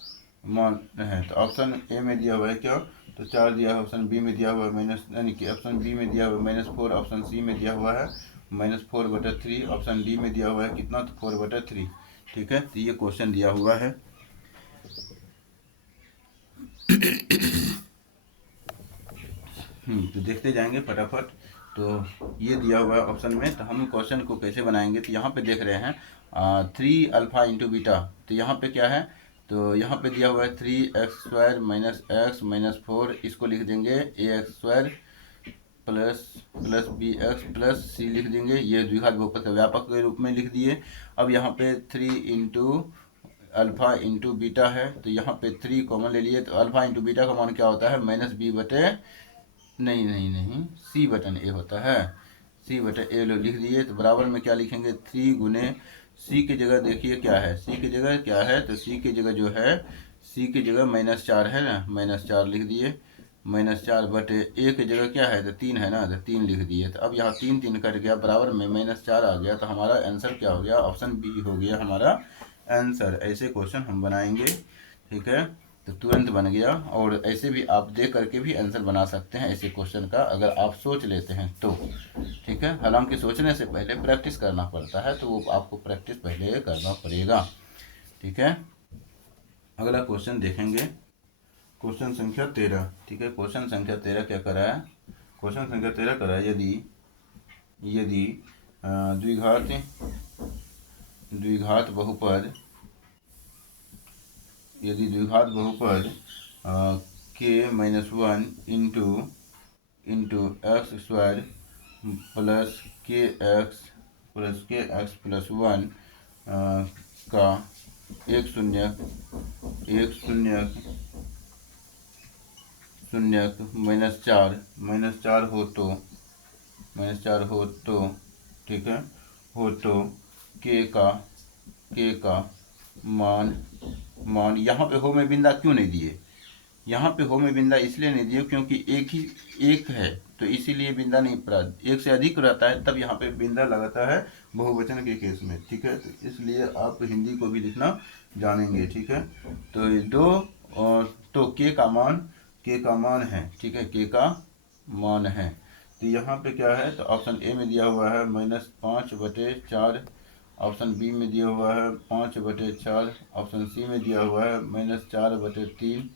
मान है। तो ऑप्शन ए में दिया हुआ है क्या, तो 4 दिया है, ऑप्शन बी में दिया हुआ है माइनस, यानी कि ऑप्शन बी में दिया हुआ है -4, ऑप्शन सी में दिया हुआ है -4/3, ऑप्शन डी में दिया हुआ है कितना, तो 4/3, ठीक है। तो ये क्वेश्चन दिया हुआ है। तो देखते जाएंगे फटाफट। तो ये दिया हुआ है ऑप्शन में, तो हम क्वेश्चन को कैसे बनाएंगे, तो यहाँ पे देख रहे हैं 3 अल्फा इंटू बीटा, तो यहाँ पे क्या है, तो यहाँ पे दिया हुआ है 3x square minus X minus 4, इसको लिख देंगे ax square plus b x plus c लिख देंगे, ये द्विघात बहुपद का व्यापक के रूप में लिख दिए। अब यहाँ पे 3 इंटू अल्फा इंटू बीटा है, तो यहाँ पे 3 कॉमन ले लिए, तो अल्फा इंटू बीटा का मान क्या होता है, -b बटे नहीं सी बटन ए होता है, सी बटे ए लिख दिए। तो बराबर में क्या लिखेंगे, 3 गुने सी की जगह देखिए क्या है, सी की जगह क्या है, तो सी की जगह जो है, सी की जगह -4 है ना, -4 लिख दिए, -4 बटे ए की जगह क्या है, तो 3 है ना, तो 3 लिख दिए। तो अब यहाँ 3 कट गया, बराबर में -4 आ गया, तो हमारा आंसर क्या हो गया, ऑप्शन बी हो गया हमारा आंसर। ऐसे क्वेश्चन हम बनाएंगे, ठीक है, तो तुरंत बन गया। और ऐसे भी आप देख करके भी आंसर बना सकते हैं ऐसे क्वेश्चन का, अगर आप सोच लेते हैं तो, ठीक है। हालांकि सोचने से पहले प्रैक्टिस करना पड़ता है, तो वो आपको प्रैक्टिस पहले करना पड़ेगा, ठीक है। अगला क्वेश्चन देखेंगे, क्वेश्चन संख्या 13, ठीक है। क्वेश्चन संख्या 13 क्या करा है, क्वेश्चन संख्या 13 करा है, यदि द्विघात बहुपद k -1 into x square plus के एक्स प्लस 1 का एक शून्य -4 हो तो ठीक है, हो तो के का मान यहाँ पे हो में बिंदा क्यों नहीं दिए? यहाँ पे हो में बिंदा इसलिए नहीं दिए क्योंकि एक है, तो इसीलिए बिंदा नहीं पड़ा। एक से अधिक रहता है तब यहाँ पे बिंदा लगाता है बहुवचन के केस में, ठीक है। तो इसलिए आप हिंदी को भी लिखना जानेंगे, ठीक है। तो ये दो और तो के का मान है, ठीक है, के का मान है। तो यहाँ पे क्या है, तो ऑप्शन ए में दिया हुआ है -5/4, ऑप्शन बी में दिया हुआ है 5/4, ऑप्शन सी में दिया हुआ है -4/3,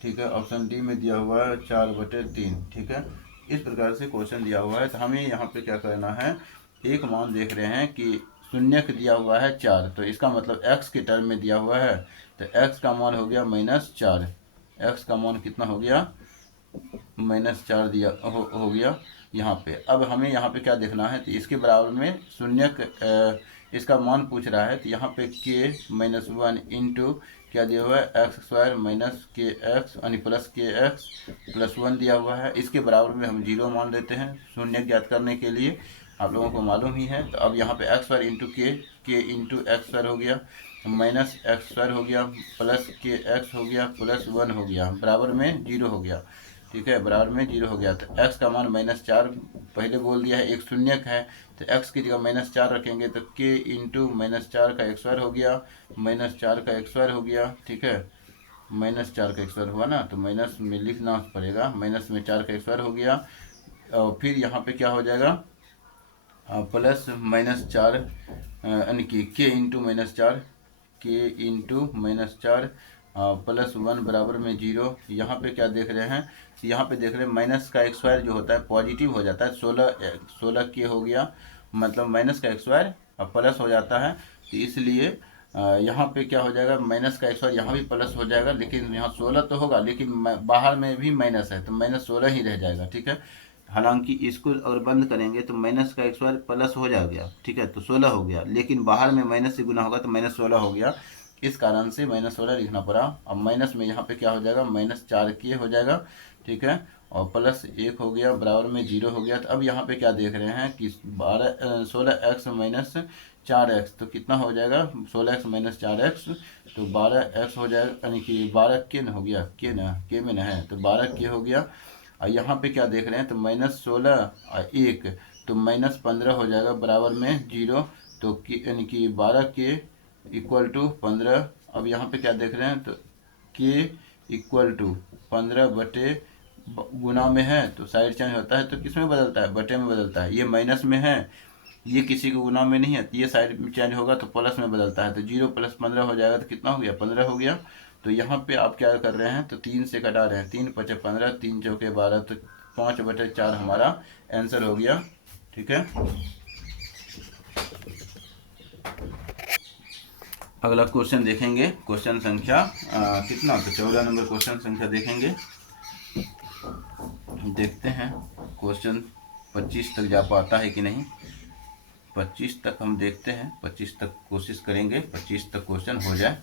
ठीक है, ऑप्शन डी में दिया हुआ है 4/3, ठीक है। इस प्रकार से क्वेश्चन दिया हुआ है। तो हमें यहाँ पे क्या करना है, एक मान देख रहे हैं कि शून्यक दिया हुआ है 4, तो इसका मतलब x के टर्म में दिया हुआ है, तो x का मान हो गया -4, x का मान कितना हो गया, -4 दिया हो गया यहाँ पे। अब हमें यहाँ पे क्या देखना है, तो इसके बराबर में शून्यक इसका मान पूछ रहा है, तो यहाँ पे k-1 इंटू क्या दिया हुआ है, x² माइनस के एक्स यानी प्लस के एक्स प्लस 1 दिया हुआ है। इसके बराबर में हम 0 मान लेते हैं शून्य ज्ञात करने के लिए, आप लोगों को मालूम ही है। तो अब यहाँ पे x² इंटू के इंटू x² हो गया, माइनस x² हो गया, प्लस के एक्स हो गया, प्लस 1 हो गया, बराबर में 0 हो गया, ठीक है, बराबर में 0 हो गया। तो x का मान -4 पहले बोल दिया है, एक शून्यक है, तो x की जगह -4 रखेंगे तो k इंटू -4 का x² हो गया, -4 का x² हो गया, ठीक है, -4 का x² हुआ ना, तो माइनस में लिखना पड़ेगा, माइनस में 4 का x² हो गया। और फिर यहाँ पे क्या हो जाएगा, प्लस -4 यानी कि k इंटू -4, के इंटू -4 प्लस 1 बराबर में 0। यहाँ पे क्या देख रहे हैं, यहाँ पे देख रहे हैं माइनस का x² जो होता है पॉजिटिव हो जाता है, 16 के हो गया, मतलब माइनस का x² अब प्लस हो जाता है, तो इसलिए यहाँ पे क्या हो जाएगा, माइनस का x² यहाँ भी प्लस हो जाएगा, लेकिन यहाँ 16 तो होगा, लेकिन बाहर में भी माइनस है, तो -16 ही रह जाएगा, ठीक है। हालांकि इसको अगर बंद करेंगे तो माइनस का x² प्लस हो जाएगा, ठीक है, तो 16 हो गया, लेकिन बाहर में माइनस से गुना होगा तो -16 हो गया, इस कारण से -16 लिखना पड़ा। अब माइनस में यहाँ पे क्या हो जाएगा, -4 के हो जाएगा, ठीक है, और प्लस 1 हो गया, बराबर में 0 हो गया। तो अब यहाँ पे क्या देख रहे हैं कि 16x माइनस 4x, तो कितना हो जाएगा, 16x माइनस 4x, तो 12x हो जाएगा, यानी कि 12 के न हो गया, के में न है, तो 12 के हो गया। और यहाँ पे क्या देख रहे हैं, तो -16 और 1, तो -15 हो जाएगा, बराबर में 0, तो यानी कि 12 के इक्वल टू 15। अब यहाँ पे क्या देख रहे हैं, तो के इक्वल टू 15 बटे गुना में है, तो साइड चेंज होता है तो किस में बदलता है, बटे में बदलता है। ये माइनस में है, ये किसी को गुना में नहीं है, तो ये साइड में चेंज होगा तो प्लस में बदलता है, तो 0 + 15 हो जाएगा, तो कितना हो गया, 15 हो गया। तो यहाँ पे आप क्या कर रहे हैं, तो 3 से कटा रहे हैं, 3 × 5 = 15, 3 × 4 = 12, तो 5/4 हमारा आंसर हो गया, ठीक है। अगला क्वेश्चन देखेंगे, क्वेश्चन संख्या कितना, तो 14 नंबर क्वेश्चन संख्या देखेंगे। देखते हैं क्वेश्चन 25 तक जा पाता है कि नहीं। 25 तक हम देखते हैं, 25 तक कोशिश करेंगे, 25 तक क्वेश्चन हो जाए।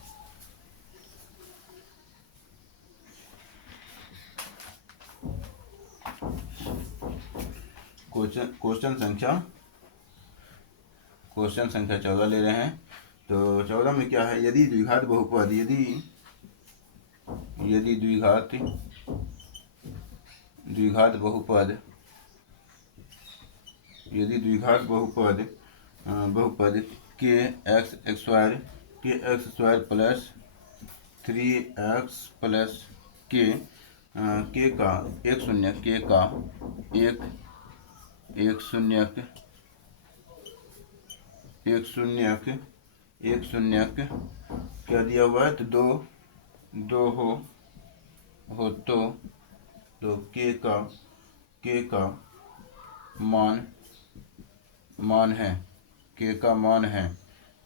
क्वेश्चन संख्या 14 ले रहे हैं। तो 14 में क्या है, यदि द्विघात बहुपद बहुपद के x square plus 3x plus के का एक शून्यक क्या दिया हुआ है, तो दो हो तो के का मान है,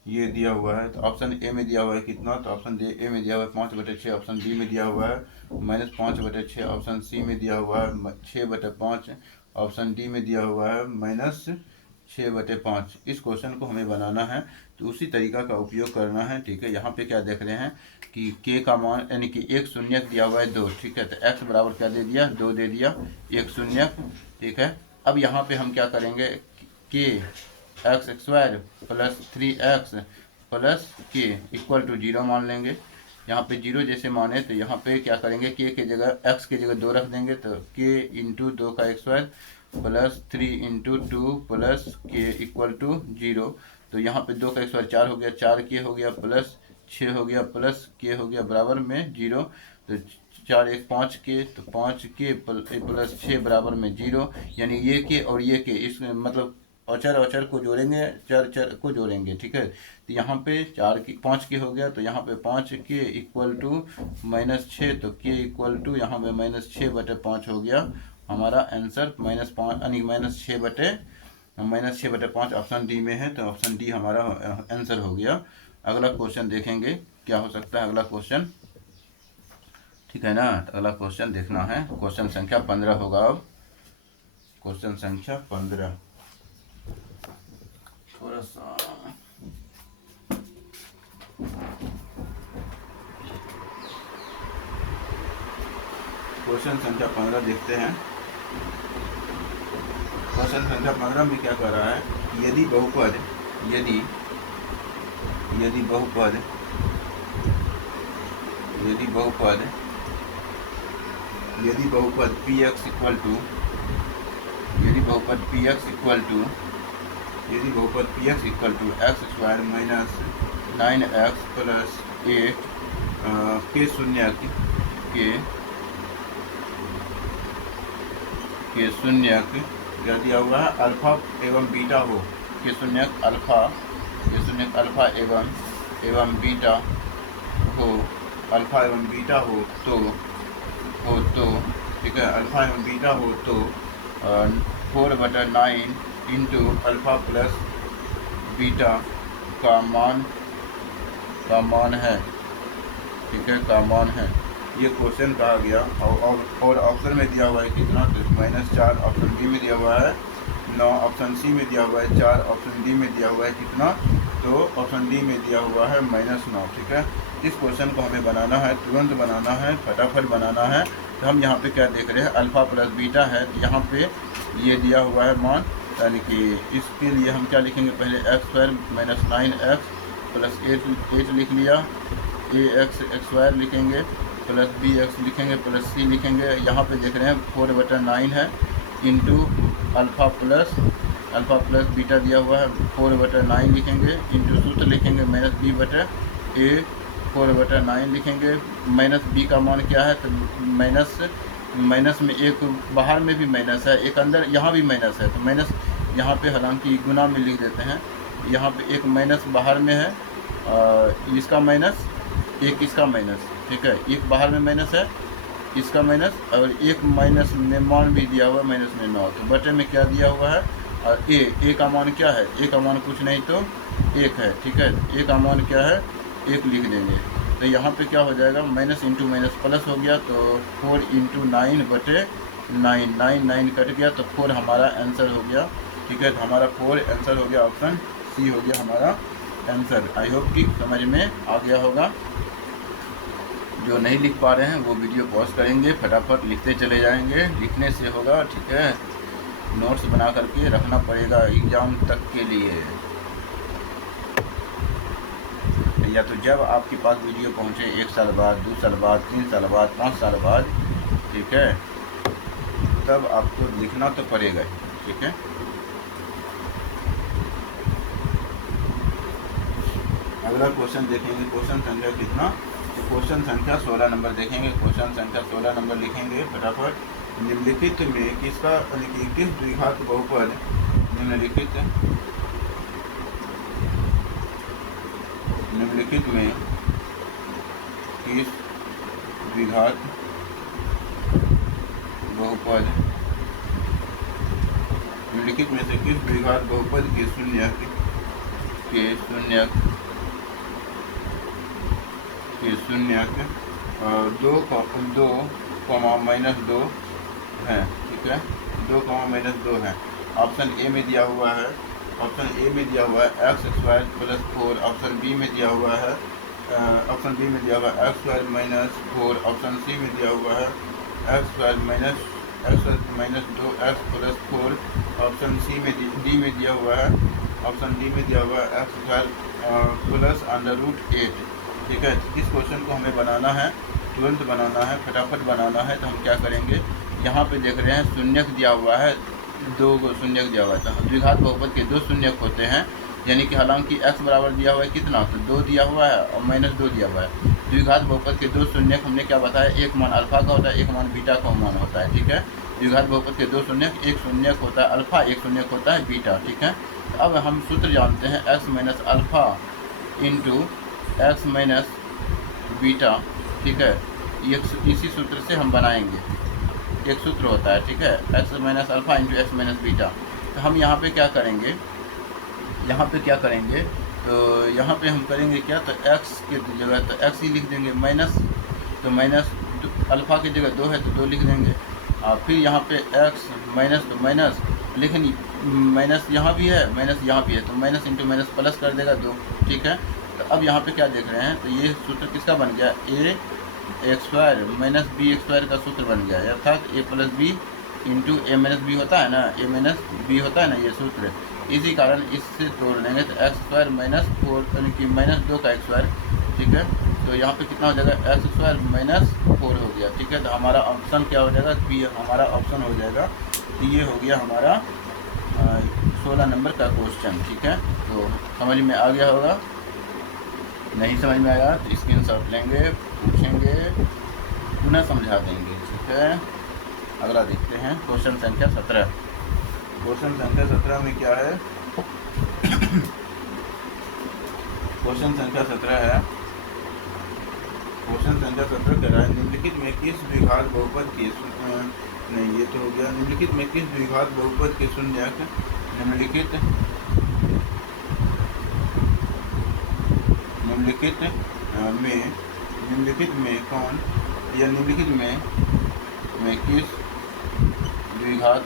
ये दिया हुआ है। तो ऑप्शन ए में दिया हुआ है कितना, तो ऑप्शन ए में दिया हुआ है 5/6, ऑप्शन बी में दिया हुआ है -5/6, ऑप्शन सी में दिया हुआ है 6/5, ऑप्शन डी में दिया हुआ है -6/5। इस क्वेश्चन को हमें बनाना है तो उसी तरीका का उपयोग करना है, ठीक है। यहाँ पे क्या देख रहे हैं कि k का मान यानी कि एक शून्यक दिया हुआ है 2, ठीक है। तो x बराबर क्या दे दिया, 2 दे दिया, एक शून्यक, ठीक है। अब यहाँ पे हम क्या करेंगे, k x² + 3x + k = 0 मान लेंगे। यहाँ पे 0 जैसे माने तो यहाँ पे क्या करेंगे, k के जगह x के जगह 2 रख देंगे, तो k × 2 का x² + 3 × 2 + k = 0। तो यहाँ पे 2 का x² 4 हो गया, 4k हो गया, प्लस 6 हो गया, प्लस k हो गया, बराबर में 0। तो 4 1 5k, तो 5k + 6 बराबर में 0। यानी ये k और ये k, इस मतलब अचर को जोड़ेंगे, चर को जोड़ेंगे, ठीक है। तो यहाँ पे 5k हो गया, तो यहाँ पे 5k = -6, तो k = यहाँ पे -6/5 हो गया हमारा आंसर। -5 यानी -6/5 ऑप्शन डी में है, तो ऑप्शन डी हमारा आंसर हो गया। अगला क्वेश्चन देखेंगे क्या हो सकता है अगला क्वेश्चन, ठीक है ना। तो अगला क्वेश्चन देखना है, क्वेश्चन संख्या 15 होगा। अब क्वेश्चन संख्या 15 थोड़ा सा क्वेश्चन संख्या 15 देखते हैं। क्वेश्चन संख्या 15 में क्या कर रहा है, यदि बहुपद px = x² - 9x + 8 k शून्यक क्या दिया हुआ है, अल्फा एवं बीटा हो, के शून्यक अल्फा एवं बीटा हो, अल्फा एवं बीटा हो तो ठीक है, अल्फा एवं बीटा हो तो 4/9 × अल्फा प्लस बीटा का मान है, ठीक है, का मान है। ये क्वेश्चन कहा गया और ऑप्शन में दिया हुआ है कितना, तो -4 ऑप्शन बी में दिया हुआ है, 9 ऑप्शन सी में दिया हुआ है, 4 ऑप्शन डी में दिया हुआ है कितना, तो ऑप्शन डी में दिया हुआ है -9, ठीक है। इस क्वेश्चन को हमें बनाना है, तुरंत बनाना है, फटाफट बनाना है। तो हम यहाँ पे क्या देख रहे हैं, अल्फ़ा प्लस बीटा है, तो यहाँ पे ये दिया हुआ है मान, यानी कि इसके लिए हम क्या लिखेंगे, पहले x² - 9x + 8 लिख लिया, ax² लिखेंगे, प्लस bx लिखेंगे, प्लस c लिखेंगे। यहाँ पे देख रहे हैं 4/9 है, इंटू अल्फ़ा प्लस बीटा दिया हुआ है, 4/9 लिखेंगे, इंटू सूत्र लिखेंगे -b/a, 4/9 लिखेंगे। -b का मान क्या है, तो माइनस में एक बाहर में भी माइनस है, एक अंदर यहाँ भी माइनस है, तो माइनस यहाँ पे हालांकि गुना में लिख देते हैं। यहाँ पे एक माइनस बाहर में है, इसका माइनस, एक इसका माइनस, ठीक है, एक बाहर में माइनस है, इसका माइनस, और एक माइनस में मान भी दिया हुआ है -9। तो बटे में क्या दिया हुआ है, और ए का मान क्या है, ए का मान कुछ नहीं तो 1 है, ठीक है। ए का मान क्या है, 1 लिख देंगे। तो यहाँ पे क्या हो जाएगा, माइनस इंटू माइनस प्लस हो गया, तो 4 × 9/9, 9 कट गया, तो 4 हमारा आंसर हो गया, ठीक है। तो हमारा 4 आंसर हो गया, ऑप्शन सी हो गया हमारा आंसर। आई होप कि समझ में आ गया होगा। जो नहीं लिख पा रहे हैं वो वीडियो पॉज करेंगे, फटाफट लिखते चले जाएंगे, लिखने से होगा, ठीक है। नोट्स बना करके रखना पड़ेगा एग्ज़ाम तक के लिए, या तो जब आपके पास वीडियो पहुंचे 1 साल बाद, 2 साल बाद, 3 साल बाद, 5 साल बाद, ठीक है, तब आपको लिखना तो पड़ेगा, ठीक है। अगला क्वेश्चन देखेंगे, क्वेश्चन संख्या कितना, तो क्वेश्चन संख्या 16 नंबर देखेंगे। क्वेश्चन संख्या 16 नंबर लिखेंगे फटाफट। निम्नलिखित में किस द्विघात बहुपद निम्नलिखित में किस द्विघात बहुपद निम्नलिखित में से किस द्विघात बहुपद के शून्यक -2 है, ठीक है, 2, -2 है। ऑप्शन ए में दिया हुआ है, ऑप्शन ए में दिया हुआ है x² + 4। ऑप्शन बी में दिया हुआ है x² - 4। ऑप्शन सी में दिया हुआ है x² - 2x + 4। ऑप्शन डी में दिया हुआ है x² +√8। ठीक है, इस क्वेश्चन को हमें बनाना है, तुरंत बनाना है, फटाफट बनाना है। तो हम क्या करेंगे, यहाँ पे देख रहे हैं शून्यक दिया हुआ है, 2 शून्यक दिया हुआ है। तो द्विघात बहुपद के 2 शून्यक होते हैं, यानी कि हालांकि x बराबर दिया हुआ है कितना, तो 2 दिया हुआ है और -2 दिया हुआ है। द्विघात बहुपद के 2 शून्यक हमने क्या बताया, एक मान अल्फा का होता है, एक मान बीटा का मान होता है। ठीक है, द्विघात बहुपद के 2 शून्यक, एक शून्यक होता है अल्फा, एक शून्यक होता है बीटा। ठीक है, तो अब हम सूत्र जानते हैं x - alpha into x - beta. ठीक है, इसी सूत्र से हम बनाएंगे, एक सूत्र होता है। ठीक है, x - alpha into x - beta. तो हम यहाँ पे क्या करेंगे, तो यहाँ पे हम करेंगे क्या, तो x के जगह तो x ही लिख देंगे, माइनस, तो माइनस अल्फ़ा की जगह 2 है तो 2 लिख देंगे। और फिर यहाँ पे x माइनस, तो माइनस, लेकिन माइनस यहाँ भी है, माइनस यहाँ भी है, तो माइनस इंटू माइनस प्लस कर देगा 2। ठीक है, तो अब यहाँ पे क्या देख रहे हैं, तो ये सूत्र किसका बन गया, a² - b² का सूत्र बन गया, अर्थात a + b into a - b होता है ना, a - b होता है ना ये सूत्र। इसी कारण इससे तोड़ देंगे तो x² - 4 यानी कि -2 का x²। ठीक है, तो यहाँ पे कितना हो जाएगा, x² - 4 हो गया। ठीक है, तो हमारा ऑप्शन क्या हो जाएगा, बी हमारा ऑप्शन हो जाएगा। तो ये हो गया हमारा 16 नंबर का क्वेश्चन। ठीक है, तो समझ में आ गया होगा, नहीं समझ में आया तो स्क्रीनशॉट लेंगे, पूछेंगे, पुनः समझा देंगे। ठीक है, अगला देखते हैं क्वेश्चन संख्या 17। क्वेश्चन संख्या 17 में क्या है, क्वेश्चन संख्या 17 है, क्वेश्चन संख्या 17 कह रहा है, निम्नलिखित में किस द्विघात बहुपद के नहीं, ये तो हो गया, निम्नलिखित में किस द्विघात बहुपद के शून्यक, निम्नलिखित में कौन, या निम्नलिखित में किस द्विघात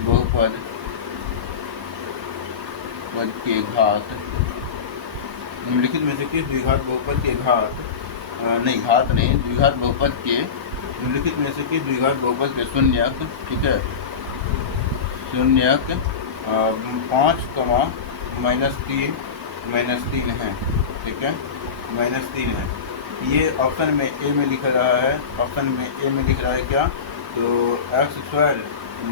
बहुपद के घात, निम्नलिखित में से किस द्विघात बहुपद के द्विघात बहुपद के, निम्नलिखित में से किस द्विघात बहुपद के शून्यक, ठीक है, शून्यक 5, -3 है। ठीक है, -3 है। ये ऑप्शन में ए में लिख रहा है, ऑप्शन में ए में लिख रहा है क्या, तो x²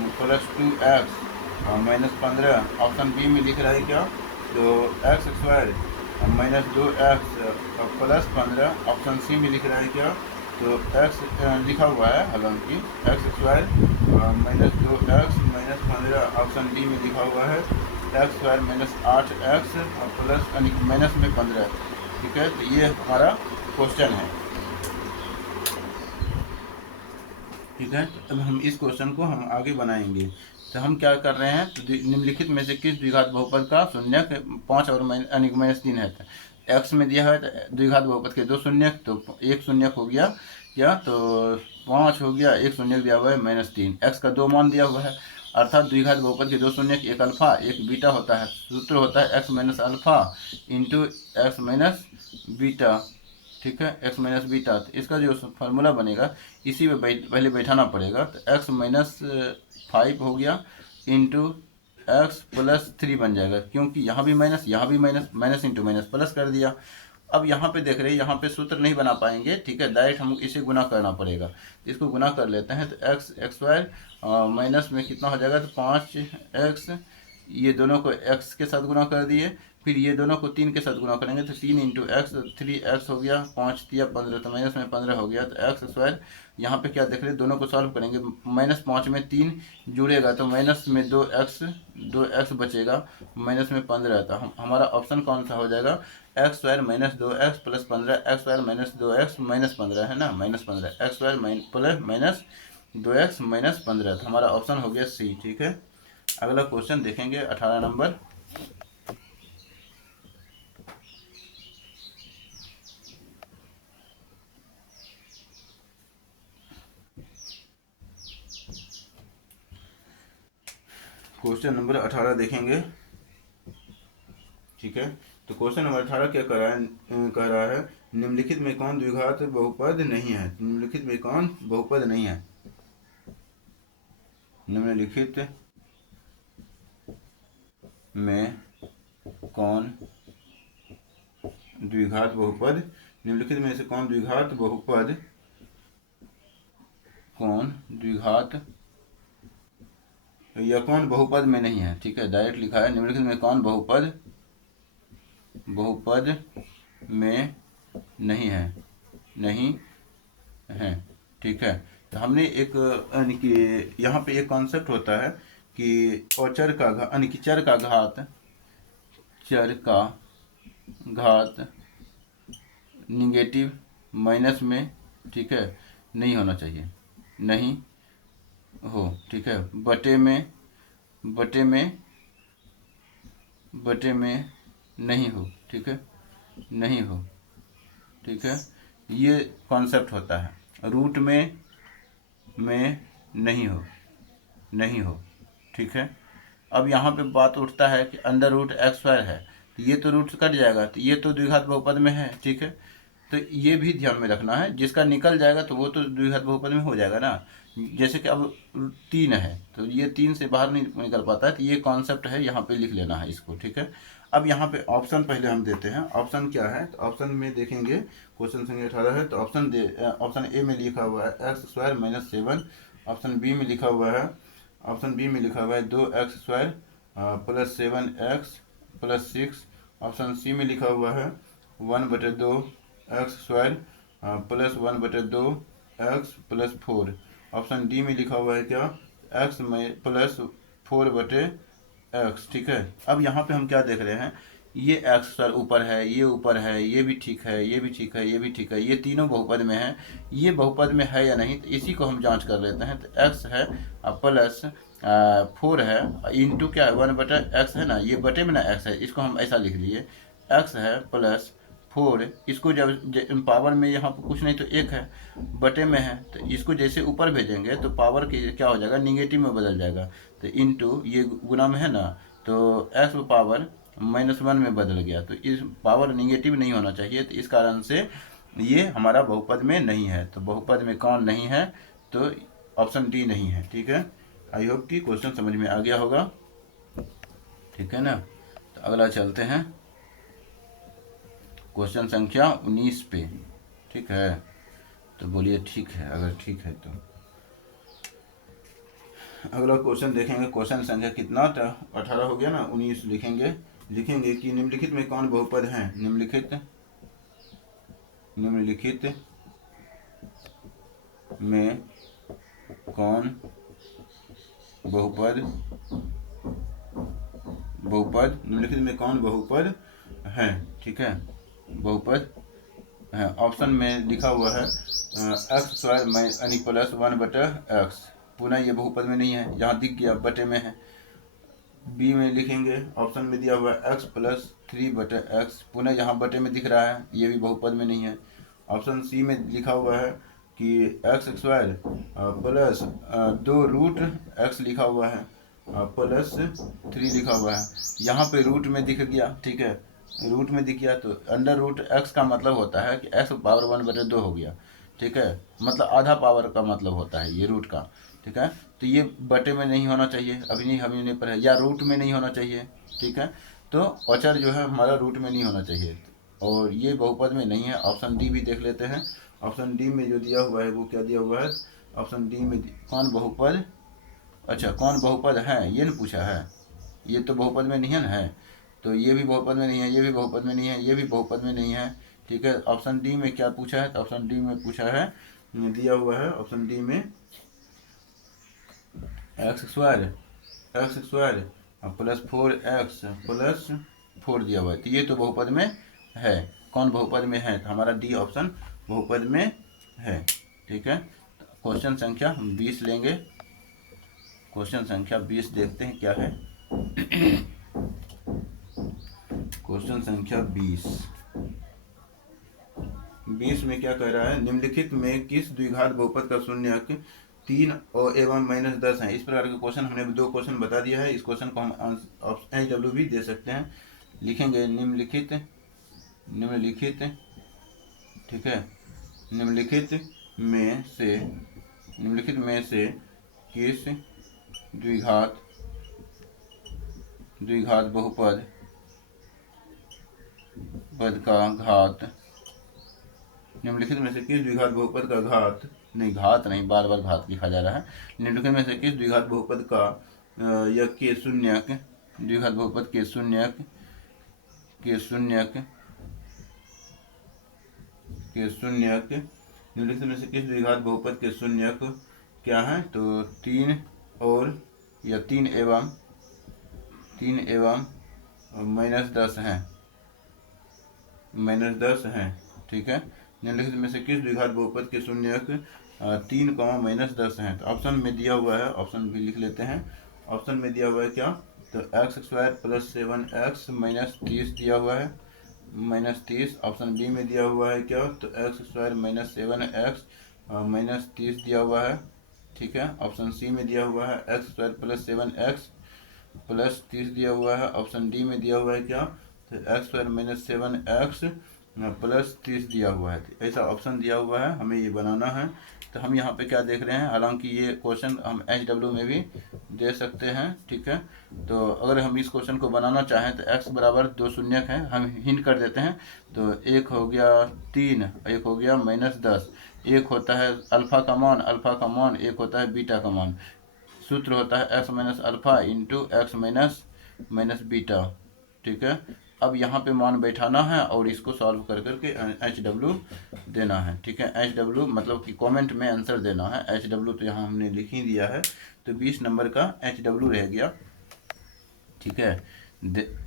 + 2x -15। ऑप्शन बी में लिख रहा है क्या, तो x² - 2x + 15। ऑप्शन सी में लिख रहा है क्या, तो x लिखा हुआ है, हालांकि x² - 2x - 15। ऑप्शन डी में लिखा हुआ है x² - 8x प्लस माइनस में 15। ठीक है, तो ये हमारा क्वेश्चन है। ठीक है, अब हम इस क्वेश्चन को हम आगे बनाएंगे। तो हम क्या कर रहे हैं, तो निम्नलिखित में से किस द्विघात बहुपद का शून्यक 5 और -3 है। एक्स में दिया है तो द्विघात बहुपद के 2 शून्यक, तो एक शून्यक हो गया क्या, तो 5 हो गया, एक शून्यक दिया हुआ है -3। एक्स का 2 मान दिया हुआ है, अर्थात द्विघात बहुपद के 2 शून्यक, एक अल्फा एक बीटा होता है। सूत्र होता है x - alpha into x - beta. ठीक है, x - बीटा। तो इसका जो फार्मूला बनेगा इसी में पहले बैठाना पड़ेगा। तो x - 5 हो गया इंटू x + 3 बन जाएगा, क्योंकि यहाँ भी माइनस, यहाँ भी minus, minus into minus plus कर दिया। अब यहाँ पे देख रहे हैं, यहाँ पे सूत्र नहीं बना पाएंगे। ठीक है, डायरेक्ट हम इसे गुना करना पड़ेगा। इसको गुना कर लेते हैं, तो x² माइनस में कितना हो जाएगा, तो 5x, ये दोनों को x के साथ गुना कर दिए, फिर ये दोनों को 3 के साथ गुना करेंगे, तो 3 × x, 3x हो गया, 5 × 15, तो माइनस में 15 हो गया। तो x² यहाँ पे क्या देख रहे हैं, दोनों को सॉल्व करेंगे, -5 में 3 जुड़ेगा, तो माइनस में 2x बचेगा, माइनस में 15। तो हमारा ऑप्शन कौन सा हो जाएगा, x² - 2x + 15, x² - 2x -15 है ना, -15, x² - 2x -15। तो हमारा ऑप्शन हो गया सी। ठीक है, अगला क्वेश्चन देखेंगे 18 नंबर। क्वेश्चन नंबर 18 देखेंगे। ठीक है, तो क्वेश्चन नंबर 18 क्या कह रहा है निम्नलिखित में कौन द्विघात बहुपद नहीं है। निम्नलिखित में कौन बहुपद नहीं है। निम्नलिखित में कौन द्विघात बहुपद, निम्नलिखित में से कौन द्विघात बहुपद, कौन द्विघात या कौन बहुपद में नहीं है। ठीक है, डायरेक्ट लिखा है निम्नलिखित में कौन बहुपद में नहीं है, नहीं है। ठीक है, तो हमने एक यानी कि यहाँ पे एक कॉन्सेप्ट होता है कि अचर का यानी कि चर का घात निगेटिव माइनस में, ठीक है, नहीं होना चाहिए, नहीं हो। ठीक है, बटे में नहीं हो। ठीक है, नहीं हो। ठीक है, ये कॉन्सेप्ट होता है। रूट में नहीं हो। ठीक है, अब यहाँ पे बात उठता है कि अंडर रूट एक्स स्क्वायर है, तो ये तो रूट कट जाएगा, तो ये तो द्विघात बहुपद में है। ठीक है, तो ये भी ध्यान में रखना है, जिसका निकल जाएगा तो वो तो द्विघात बहुपद में हो जाएगा ना। जैसे कि अब 3 है तो ये 3 से बाहर नहीं निकल पाता है, तो ये कॉन्सेप्ट है, यहाँ पे लिख लेना है इसको। ठीक है, अब यहाँ पे ऑप्शन पहले हम देते हैं। ऑप्शन क्या है, तो ऑप्शन में देखेंगे क्वेश्चन संख्या 18 है, तो ऑप्शन ए में लिखा हुआ है X square minus 7। Option B में लिखा हुआ है 2x² plus 7x plus 6। Option C में लिखा हुआ है 1/2x² plus 1/2x plus 4। Option D में लिखा हुआ है क्या, x में प्लस 4/x। ठीक है, अब यहाँ पे हम क्या देख रहे हैं, ये x² ऊपर है, ये ऊपर है, ये भी ठीक है, ये भी ठीक है, ये भी ठीक है, ये तीनों बहुपद में है। ये बहुपद में है या नहीं, तो इसी को हम जांच कर लेते हैं। तो x है प्लस 4 है इंटू क्या है 1/x है ना, ये बटे में ना x है, इसको हम ऐसा लिख लिए x है प्लस 4। इसको जब पावर में यहाँ पर कुछ नहीं तो 1 है, बटे में है, तो इसको जैसे ऊपर भेजेंगे तो पावर की क्या हो जाएगा, निगेटिव में बदल जाएगा। तो इंटू ये गुना में है ना, तो x पावर -1 में बदल गया, तो इस पावर निगेटिव नहीं होना चाहिए, तो इस कारण से ये हमारा बहुपद में नहीं है। तो बहुपद में कौन नहीं है, तो ऑप्शन डी नहीं है। ठीक है, आई होप कि क्वेश्चन समझ में आ गया होगा। ठीक है ना, तो अगला चलते हैं क्वेश्चन संख्या 19 पे। ठीक है, तो बोलिए ठीक है, अगर ठीक है तो अगला क्वेश्चन देखेंगे। क्वेश्चन संख्या कितना, 18 हो गया ना, 19 लिखेंगे कि निम्नलिखित में कौन बहुपद है। निम्नलिखित में कौन बहुपद निम्नलिखित में कौन बहुपद है। ठीक है, बहुपद है। ऑप्शन में लिखा हुआ है x² यानी प्लस 1/x, पुनः ये बहुपद में नहीं है, जहाँ दिख गया बटे में है। बी में लिखेंगे, ऑप्शन में दिया हुआ है x प्लस 3/x, पुनः यहाँ बटे में दिख रहा है, ये भी बहुपद में नहीं है। ऑप्शन सी में लिखा हुआ है कि x² प्लस 2√x लिखा हुआ है प्लस 3 लिखा हुआ है, यहाँ पे रूट में दिख गया। ठीक है, रूट में दिख गया तो अंडर रूट x का मतलब होता है कि x पावर 1/2 हो गया। ठीक है, मतलब आधा पावर का मतलब होता है ये रूट का। ठीक है, तो ये बटे में नहीं होना चाहिए, अभी नहीं पर है, या रूट में नहीं होना चाहिए। ठीक है, तो अचर जो है हमारा रूट में नहीं होना चाहिए, और ये बहुपद में नहीं है। ऑप्शन डी भी देख लेते हैं। ऑप्शन डी में जो दिया हुआ है वो क्या दिया हुआ है, ऑप्शन डी में कौन बहुपद, अच्छा कौन बहुपद है ये न पूछा है, ये तो बहुपद में नहीं है, तो ये भी बहुपद में नहीं है, ये भी बहुपद में नहीं है, ये भी बहुपद में नहीं है। ठीक है, ऑप्शन डी में क्या पूछा है, तो ऑप्शन डी में पूछा है, दिया हुआ है ऑप्शन डी में x² प्लस 4x प्लस 4 दिया हुआ है, तो ये तो बहुपद में है। कौन बहुपद में है, तो हमारा डी ऑप्शन बहुपद में है। ठीक है, क्वेश्चन संख्या 20 लेंगे। क्वेश्चन संख्या 20 देखते हैं क्या है। क्वेश्चन संख्या 20 में क्या कह रहा है, निम्नलिखित में किस द्विघात बहुपद का शून्यक 3 और एवं -10 हैं। इस प्रकार के क्वेश्चन हमने 2 क्वेश्चन बता दिया है। इस क्वेश्चन को हम HW भी दे सकते हैं। लिखेंगे निम्नलिखित ठीक है, निम्नलिखित में से किस द्विघात बहुपद का घात, निम्नलिखित में से किस द्विघात बहुपद का घात नहीं, बार बार घात लिखा जा रहा है। निम्नलिखित में से किस द्विघात बहुपद का या के शून्यक, द्विघात बहुपद के शून्यक निम्नलिखित में से किस द्विघात बहुपद के शून्यक क्या है? तो 3 और या 3 एवं -10 हैं, ठीक है। निम्नलिखित में से किस द्विघात बहुपद के शून्यक 3, -10 हैं? तो ऑप्शन में दिया हुआ है, ऑप्शन भी लिख लेते हैं। ऑप्शन में दिया हुआ है क्या? तो x² + 7x - 30 दिया हुआ है, -30। ऑप्शन बी में दिया हुआ है क्या? तो x² - 7x -30 दिया हुआ है, ठीक है। ऑप्शन सी में दिया हुआ है x² + 7x + 30 दिया हुआ है। ऑप्शन डी में दिया हुआ है क्या? तो x² - 7x + 30 दिया हुआ है। ऐसा ऑप्शन दिया हुआ है, हमें ये बनाना है। तो हम यहाँ पे क्या देख रहे हैं, हालांकि ये क्वेश्चन हम HW में भी दे सकते हैं, ठीक है। तो अगर हम इस क्वेश्चन को बनाना चाहें तो x बराबर 2 शून्यक है, हम हिंट कर देते हैं। तो एक हो गया 3, एक हो गया -10, एक होता है अल्फ़ा का मान, एक होता है बीटा का मान। सूत्र होता है x - alpha into x - beta, ठीक है। अब यहाँ पे मान बैठाना है और इसको सॉल्व कर करके HW देना है, ठीक है। HW मतलब कि कमेंट में आंसर देना है। HW तो यहाँ हमने लिख ही दिया है, तो 20 नंबर का HW रह गया, ठीक है।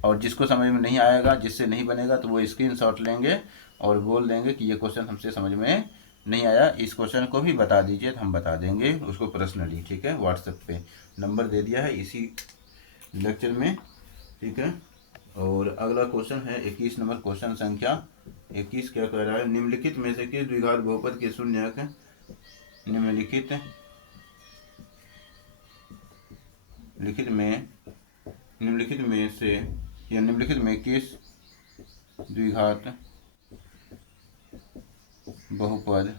और जिसको समझ में नहीं आएगा, जिससे नहीं बनेगा, तो वो स्क्रीनशॉट लेंगे और बोल देंगे कि ये क्वेश्चन हमसे समझ में नहीं आया, इस क्वेश्चन को भी बता दीजिए, तो हम बता देंगे उसको पर्सनली, ठीक है। व्हाट्सएप पे नंबर दे दिया है इसी लेक्चर में, ठीक है। और अगला क्वेश्चन है 21 नंबर, क्वेश्चन संख्या 21 क्या कह रहा है? निम्नलिखित में से किस द्विघात बहुपद के शून्यक, निम्नलिखित में किस द्विघात बहुपद,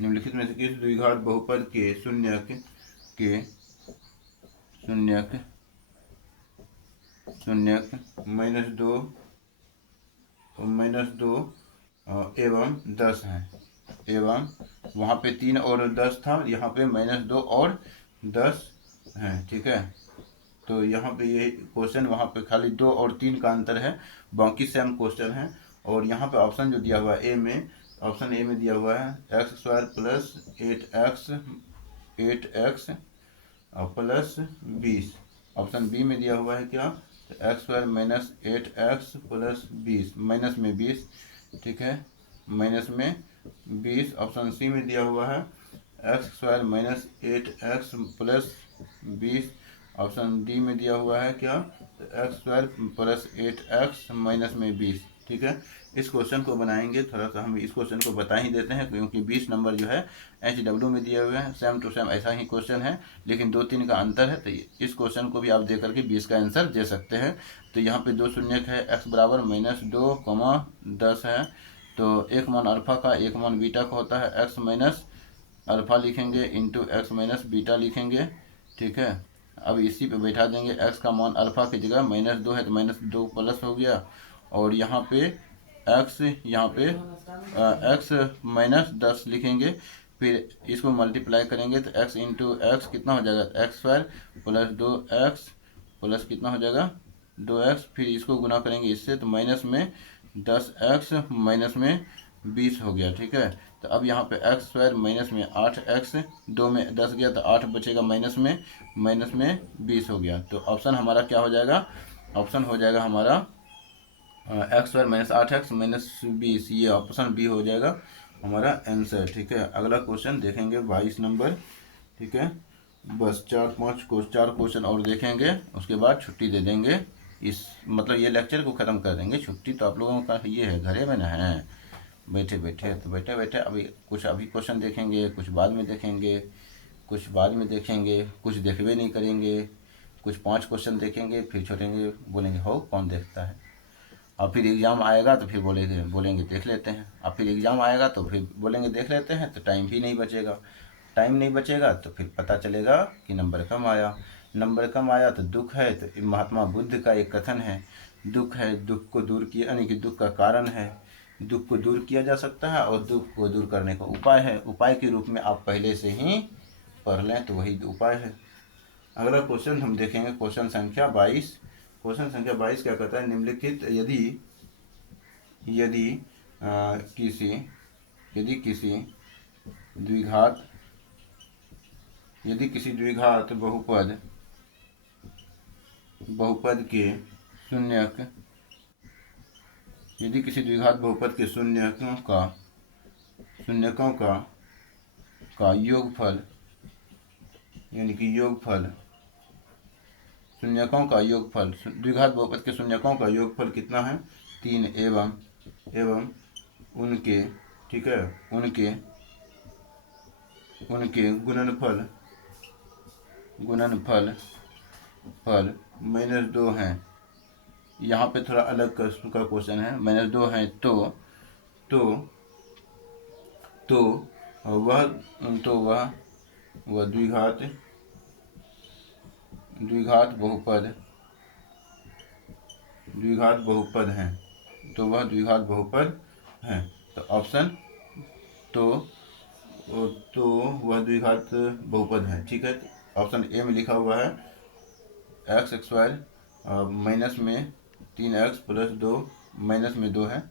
निम्नलिखित में से किस द्विघात बहुपद के शून्यक -2 एवं 10 हैं, एवं वहाँ पे 3 और 10 था, यहाँ पे -2 और 10 हैं, ठीक है। तो यहाँ पे ये क्वेश्चन, वहाँ पे खाली 2 और 3 का अंतर है, बाकी सेम क्वेश्चन है। और यहाँ पे ऑप्शन जो दिया हुआ है ऑप्शन ए में दिया हुआ है x² + 8x + 20। ऑप्शन बी में दिया हुआ है क्या? तो x² - 8x + 20, माइनस में 20, ठीक है, माइनस में 20। ऑप्शन सी में दिया हुआ है x² - 8x + 20। ऑप्शन डी में दिया हुआ है क्या? तो x² + 8x - 20, ठीक है। इस क्वेश्चन को बनाएंगे, थोड़ा सा हम इस क्वेश्चन को बता ही देते हैं, क्योंकि 20 नंबर जो है HW में दिए हुए हैं, सेम टू सेम ऐसा ही क्वेश्चन है, लेकिन 2-3 का अंतर है। तो इस क्वेश्चन को भी आप दे करके 20 का आंसर दे सकते हैं। तो यहाँ पे 2 शून्यक है, x बराबर -2, 10 है। तो एक मान अल्फ़ा का, एक मान बीटा का होता है, x - अल्फ़ा लिखेंगे इंटू x - बीटा लिखेंगे, ठीक है। अब इसी पे बैठा देंगे, x का मान अल्फ़ा की जगह -2 है, तो -2 प्लस हो गया, और यहाँ पे x, यहाँ पे x - 10 लिखेंगे। फिर इसको मल्टीप्लाई करेंगे तो x इंटू एक्स कितना हो जाएगा? x² + 2x प्लस कितना हो जाएगा? 2x। फिर इसको गुना करेंगे इससे, तो माइनस में 10x माइनस में 20 हो गया, ठीक है। तो अब यहाँ पे x² माइनस में 8x, 2 में 10 गया तो 8 बचेगा, माइनस में 20 हो गया। तो ऑप्शन हमारा क्या हो जाएगा? ऑप्शन हो जाएगा हमारा x² - 8x - 20, ये ऑप्शन बी हो जाएगा हमारा आंसर, ठीक है। अगला क्वेश्चन देखेंगे 22 नंबर, ठीक है। बस 4 क्वेश्चन और देखेंगे, उसके बाद छुट्टी दे देंगे। इस मतलब ये लेक्चर को ख़त्म कर देंगे, छुट्टी तो आप लोगों का ये है, घरे में ना है। बैठे बैठे तो बैठे बैठे अभी क्वेश्चन देखेंगे, कुछ बाद में देखेंगे, कुछ बाद में देखेंगे, कुछ देखबे नहीं करेंगे, कुछ 5 क्वेश्चन देखेंगे फिर छोड़ेंगे, बोलेंगे हो कौन देखता है। और फिर एग्ज़ाम आएगा तो फिर बोलेंगे देख लेते हैं। और फिर एग्ज़ाम आएगा तो फिर बोलेंगे देख लेते हैं, तो टाइम भी नहीं बचेगा। टाइम नहीं बचेगा तो फिर पता चलेगा कि नंबर कम आया। नंबर कम आया तो दुख है। तो महात्मा बुद्ध का एक कथन है, दुख है, दुख को दूर किया, यानी कि दुख का कारण है, दुख को दूर किया जा सकता है और दुख को दूर करने का उपाय है। उपाय के रूप में आप पहले से ही पढ़ लें तो वही उपाय है। अगला क्वेश्चन हम देखेंगे, क्वेश्चन संख्या 22। क्वेश्चन संख्या 22 क्या कहता है, निम्नलिखित यदि यदि किसी यदि किसी द्विघात यदि किसी द्विघात बहुपद के शून्यक यदि किसी द्विघात बहुपद के शून्यकों का योगफल, यानी कि द्विघात बहुपद के शून्यकों का योगफल कितना है 3 एवं उनके, ठीक है, उनके गुणनफल -2 हैं। यहाँ पे थोड़ा अलग किस्म का क्वेश्चन है, -2 हैं तो वह द्विघात बहुपद हैं। तो वह द्विघात बहुपद हैं। तो ऑप्शन तो वह द्विघात बहुपद है, ठीक है। ऑप्शन ए में लिखा हुआ है x² माइनस में 3x प्लस 2 माइनस में 2 है।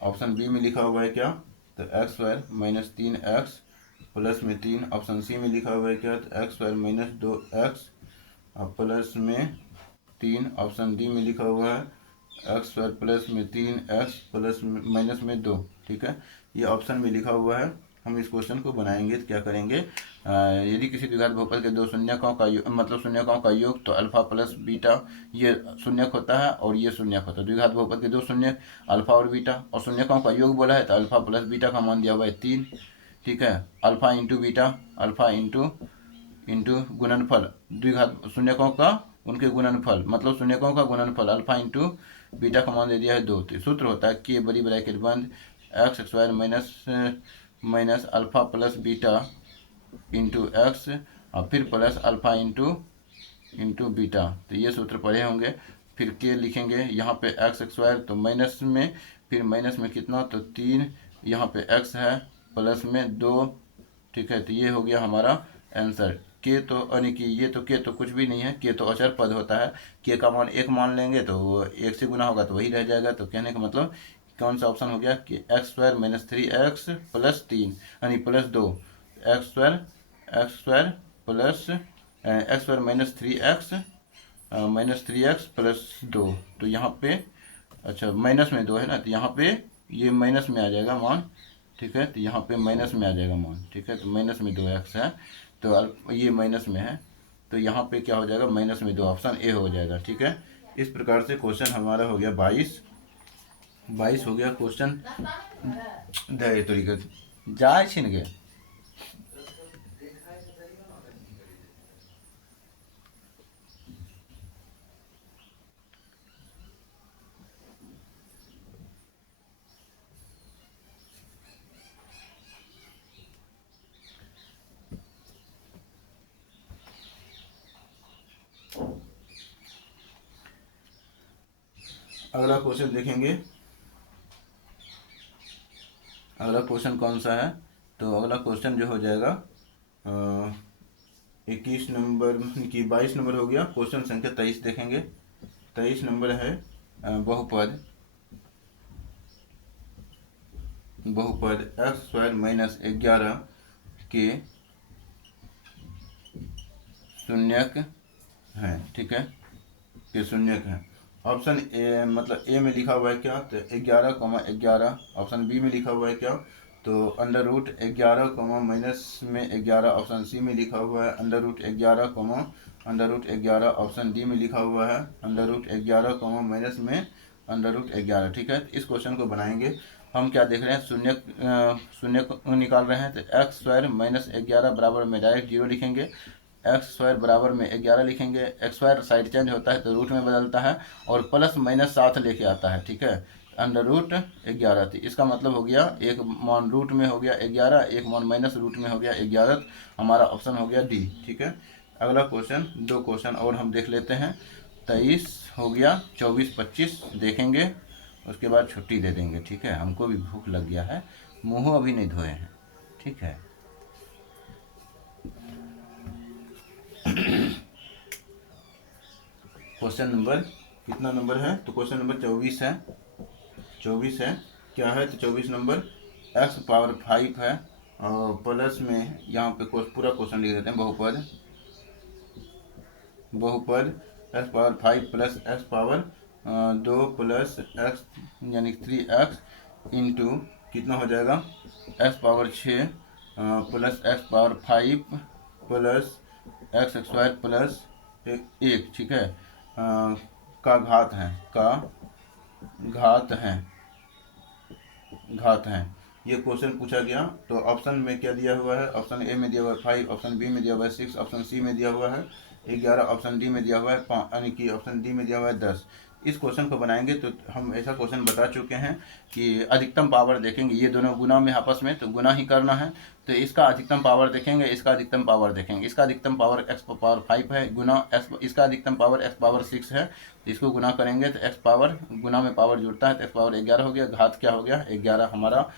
ऑप्शन बी में लिखा हुआ है क्या, तो x² माइनस 3x प्लस में 3। ऑप्शन सी में लिखा हुआ है क्या, तो x² माइनस 2x प्लस में 3। ऑप्शन डी में लिखा हुआ है x² प्लस में 3x प्लस माइनस में 2, ठीक है। ये ऑप्शन में लिखा हुआ है। हम इस क्वेश्चन को बनाएंगे तो क्या करेंगे, यदि किसी द्विघात बहुपद के दो शून्यकों का शून्यकों का योग, तो अल्फा प्लस बीटा ये शून्यक होता है और ये शून्यक होता है। द्विघात बहुपद के दो शून्यक अल्फा और बीटा, और शून्यकों का योग बोला है तो अल्फा प्लस बीटा का मान दिया हुआ है 3, ठीक है। Alpha into beta, alpha into गुणनफल, द्विघात शून्यकों का उनके गुणनफल, मतलब शून्यकों का गुणनफल अल्फा इंटू बीटा का मान दे दिया है 2। तो सूत्र होता है कि बड़ी ब्रैकेट बंद x² minus alpha plus beta into x और फिर प्लस अल्फा इंटू बीटा। तो ये सूत्र पढ़े होंगे। फिर के लिखेंगे यहाँ पे x² तो माइनस में, फिर माइनस में कितना, तो 3, यहाँ पे x है प्लस में 2, ठीक है। तो ये हो गया हमारा आंसर। के तो यानी कि ये तो के तो कुछ भी नहीं है, के तो अचर पद होता है। के का मान 1 मान लेंगे तो वो 1 से गुना होगा तो वही रह जाएगा। तो कहने का मतलब कौन सा ऑप्शन हो गया कि x² माइनस 3x प्लस 3 यानी plus 2, x² plus x² minus 3x plus 2। तो यहाँ पे अच्छा माइनस में 2 है ना, तो यहाँ पे ये माइनस में आ जाएगा मान, ठीक है। तो यहाँ पे माइनस में आ जाएगा मान, ठीक है। तो माइनस में 2x है, तो ये माइनस में है, तो यहाँ पे क्या हो जाएगा, माइनस में 2, ऑप्शन ए हो जाएगा, ठीक है। इस प्रकार से क्वेश्चन हमारा हो गया 22 हो गया क्वेश्चन। दे तरीके जाए छिन गए। अगला क्वेश्चन देखेंगे। अगला क्वेश्चन कौन सा है, तो अगला क्वेश्चन जो हो जाएगा 21 नंबर की 22 नंबर हो गया। क्वेश्चन संख्या 23 देखेंगे। 23 नंबर है बहुपद x² माइनस 11 के शून्यक हैं, ठीक है, के शून्यक हैं। ऑप्शन ए मतलब ए में लिखा हुआ है क्या, तो 11,11। ऑप्शन बी में लिखा हुआ है क्या, तो अंडर रूट 11, माइनस में 11। ऑप्शन सी में लिखा हुआ है under root 11, under root 11। Option D में लिखा हुआ है अंडर रूट 11, माइनस में अंडर रूट 11, ठीक है। इस क्वेश्चन को बनाएंगे हम क्या देख रहे हैं, शून्य को निकाल रहे हैं। तो एक्स स्क्वायर माइनस 11 बराबर में डायरेक्ट 0 लिखेंगे, एक्स स्क्वायर बराबर में 11 लिखेंगे। एक्स स्क्वायर साइड चेंज होता है तो रूट में बदलता है और प्लस माइनस साथ लेके आता है, ठीक है। अंडर रूट 11, तो इसका मतलब हो गया एक मान रूट में हो गया 11, एक मान माइनस रूट में हो गया 11। हमारा ऑप्शन हो गया डी, ठीक है। अगला क्वेश्चन, 2 क्वेश्चन और हम देख लेते हैं। 23 हो गया, 24 25 देखेंगे, उसके बाद छुट्टी दे देंगे, ठीक है। हमको भी भूख लग गया है, मुँह अभी नहीं धोए हैं, ठीक है। क्वेश्चन नंबर कितना नंबर है, तो क्वेश्चन नंबर 24 है। 24 है, क्या है, तो 24 नंबर x पावर 5 है और प्लस में यहाँ पे पूरा क्वेश्चन लिख देते हैं। बहुपद x power 5 plus x power 2 plus x यानी 3x इंटू कितना हो जाएगा, x power 6 plus x power 5 plus x square plus 1, ठीक है। का घात है, घात है। ये क्वेश्चन पूछा गया। तो ऑप्शन में क्या दिया हुआ है, ऑप्शन ए में दिया हुआ है 5, ऑप्शन बी में दिया हुआ है 6, ऑप्शन सी में दिया हुआ है 11, ऑप्शन डी में दिया हुआ है 5, यानी कि ऑप्शन डी में दिया हुआ है 10। इस क्वेश्चन को बनाएंगे तो हम ऐसा क्वेश्चन बता चुके हैं कि अधिकतम पावर देखेंगे, ये दोनों गुना में आपस में, तो गुना ही करना है। तो इसका अधिकतम पावर देखेंगे, इसका अधिकतम पावर देखेंगे। इसका अधिकतम पावर x पावर 5 है गुना x, इसका अधिकतम पावर x पावर 6 है, तो इसको गुना करेंगे तो x पावर गुना में पावर जुड़ता है तो x पावर 11 हो गया। घात क्या हो गया, 11, हमारा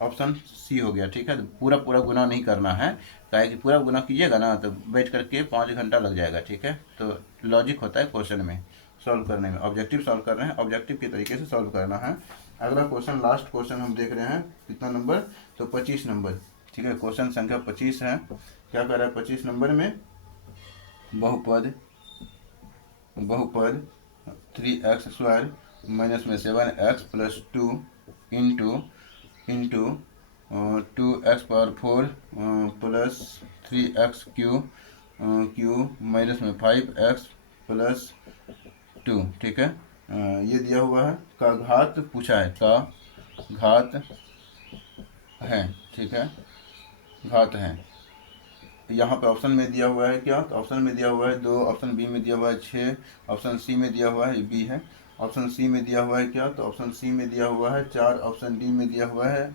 ऑप्शन सी हो गया, ठीक है। तो पूरा गुना नहीं करना है, क्या है कि पूरा गुना कीजिएगा ना तो बैठ करके 5 घंटा लग जाएगा, ठीक है। तो लॉजिक होता है क्वेश्चन में सॉल्व करने में, ऑब्जेक्टिव सॉल्व कर रहे हैं, ऑब्जेक्टिव के तरीके से सॉल्व करना है। अगला क्वेश्चन, लास्ट क्वेश्चन हम देख रहे हैं, कितना नंबर, तो 25 नंबर, ठीक है। क्वेश्चन संख्या 25 है। क्या कर रहा है 25 नंबर में, बहुपद 3x स्क्वायर माइनस में 7x plus 2 into 2x power 4 plus 3x Q minus में 5x प्लस 2, ठीक है। ये दिया हुआ है, का घात पूछा है, का घात है, ठीक है, घात है। यहाँ पे ऑप्शन में दिया हुआ है क्या, तो ऑप्शन में दिया हुआ है 2, ऑप्शन बी में दिया हुआ है 6, ऑप्शन सी में दिया हुआ है, बी है। ऑप्शन सी में दिया हुआ है क्या, तो ऑप्शन सी में दिया हुआ है 4, ऑप्शन डी में दिया हुआ है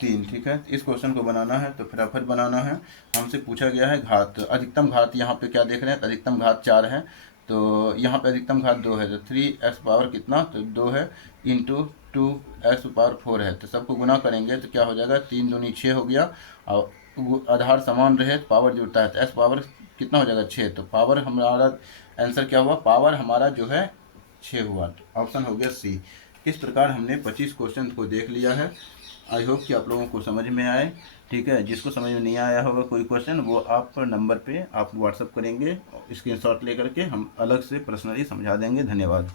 3, ठीक है। इस क्वेश्चन को बनाना है तो फटाफट बनाना है। हमसे पूछा गया है घात, अधिकतम घात यहाँ पे क्या देख रहे हैं, तो अधिकतम घात 4 है, तो यहाँ पे अधिकतम घात 2 है, तो 3x पावर कितना, तो 2 है, इंटू 2x पावर 4 है। तो सबको गुना करेंगे तो क्या हो जाएगा, 3 दूनी 6 हो गया, और आधार समान रहे तो पावर जुड़ता है, तो x पावर कितना हो जाएगा 6। तो पावर हमारा आंसर क्या हुआ, पावर हमारा जो है 6 हुआ, तो ऑप्शन हो गया सी। इस प्रकार हमने 25 क्वेश्चन को देख लिया है। आई होप कि आप लोगों को समझ में आए, ठीक है। जिसको समझ में नहीं आया होगा कोई क्वेश्चन, वो आप नंबर पे आप व्हाट्सअप करेंगे, स्क्रीनशॉट लेकर के हम अलग से पर्सनली समझा देंगे। धन्यवाद।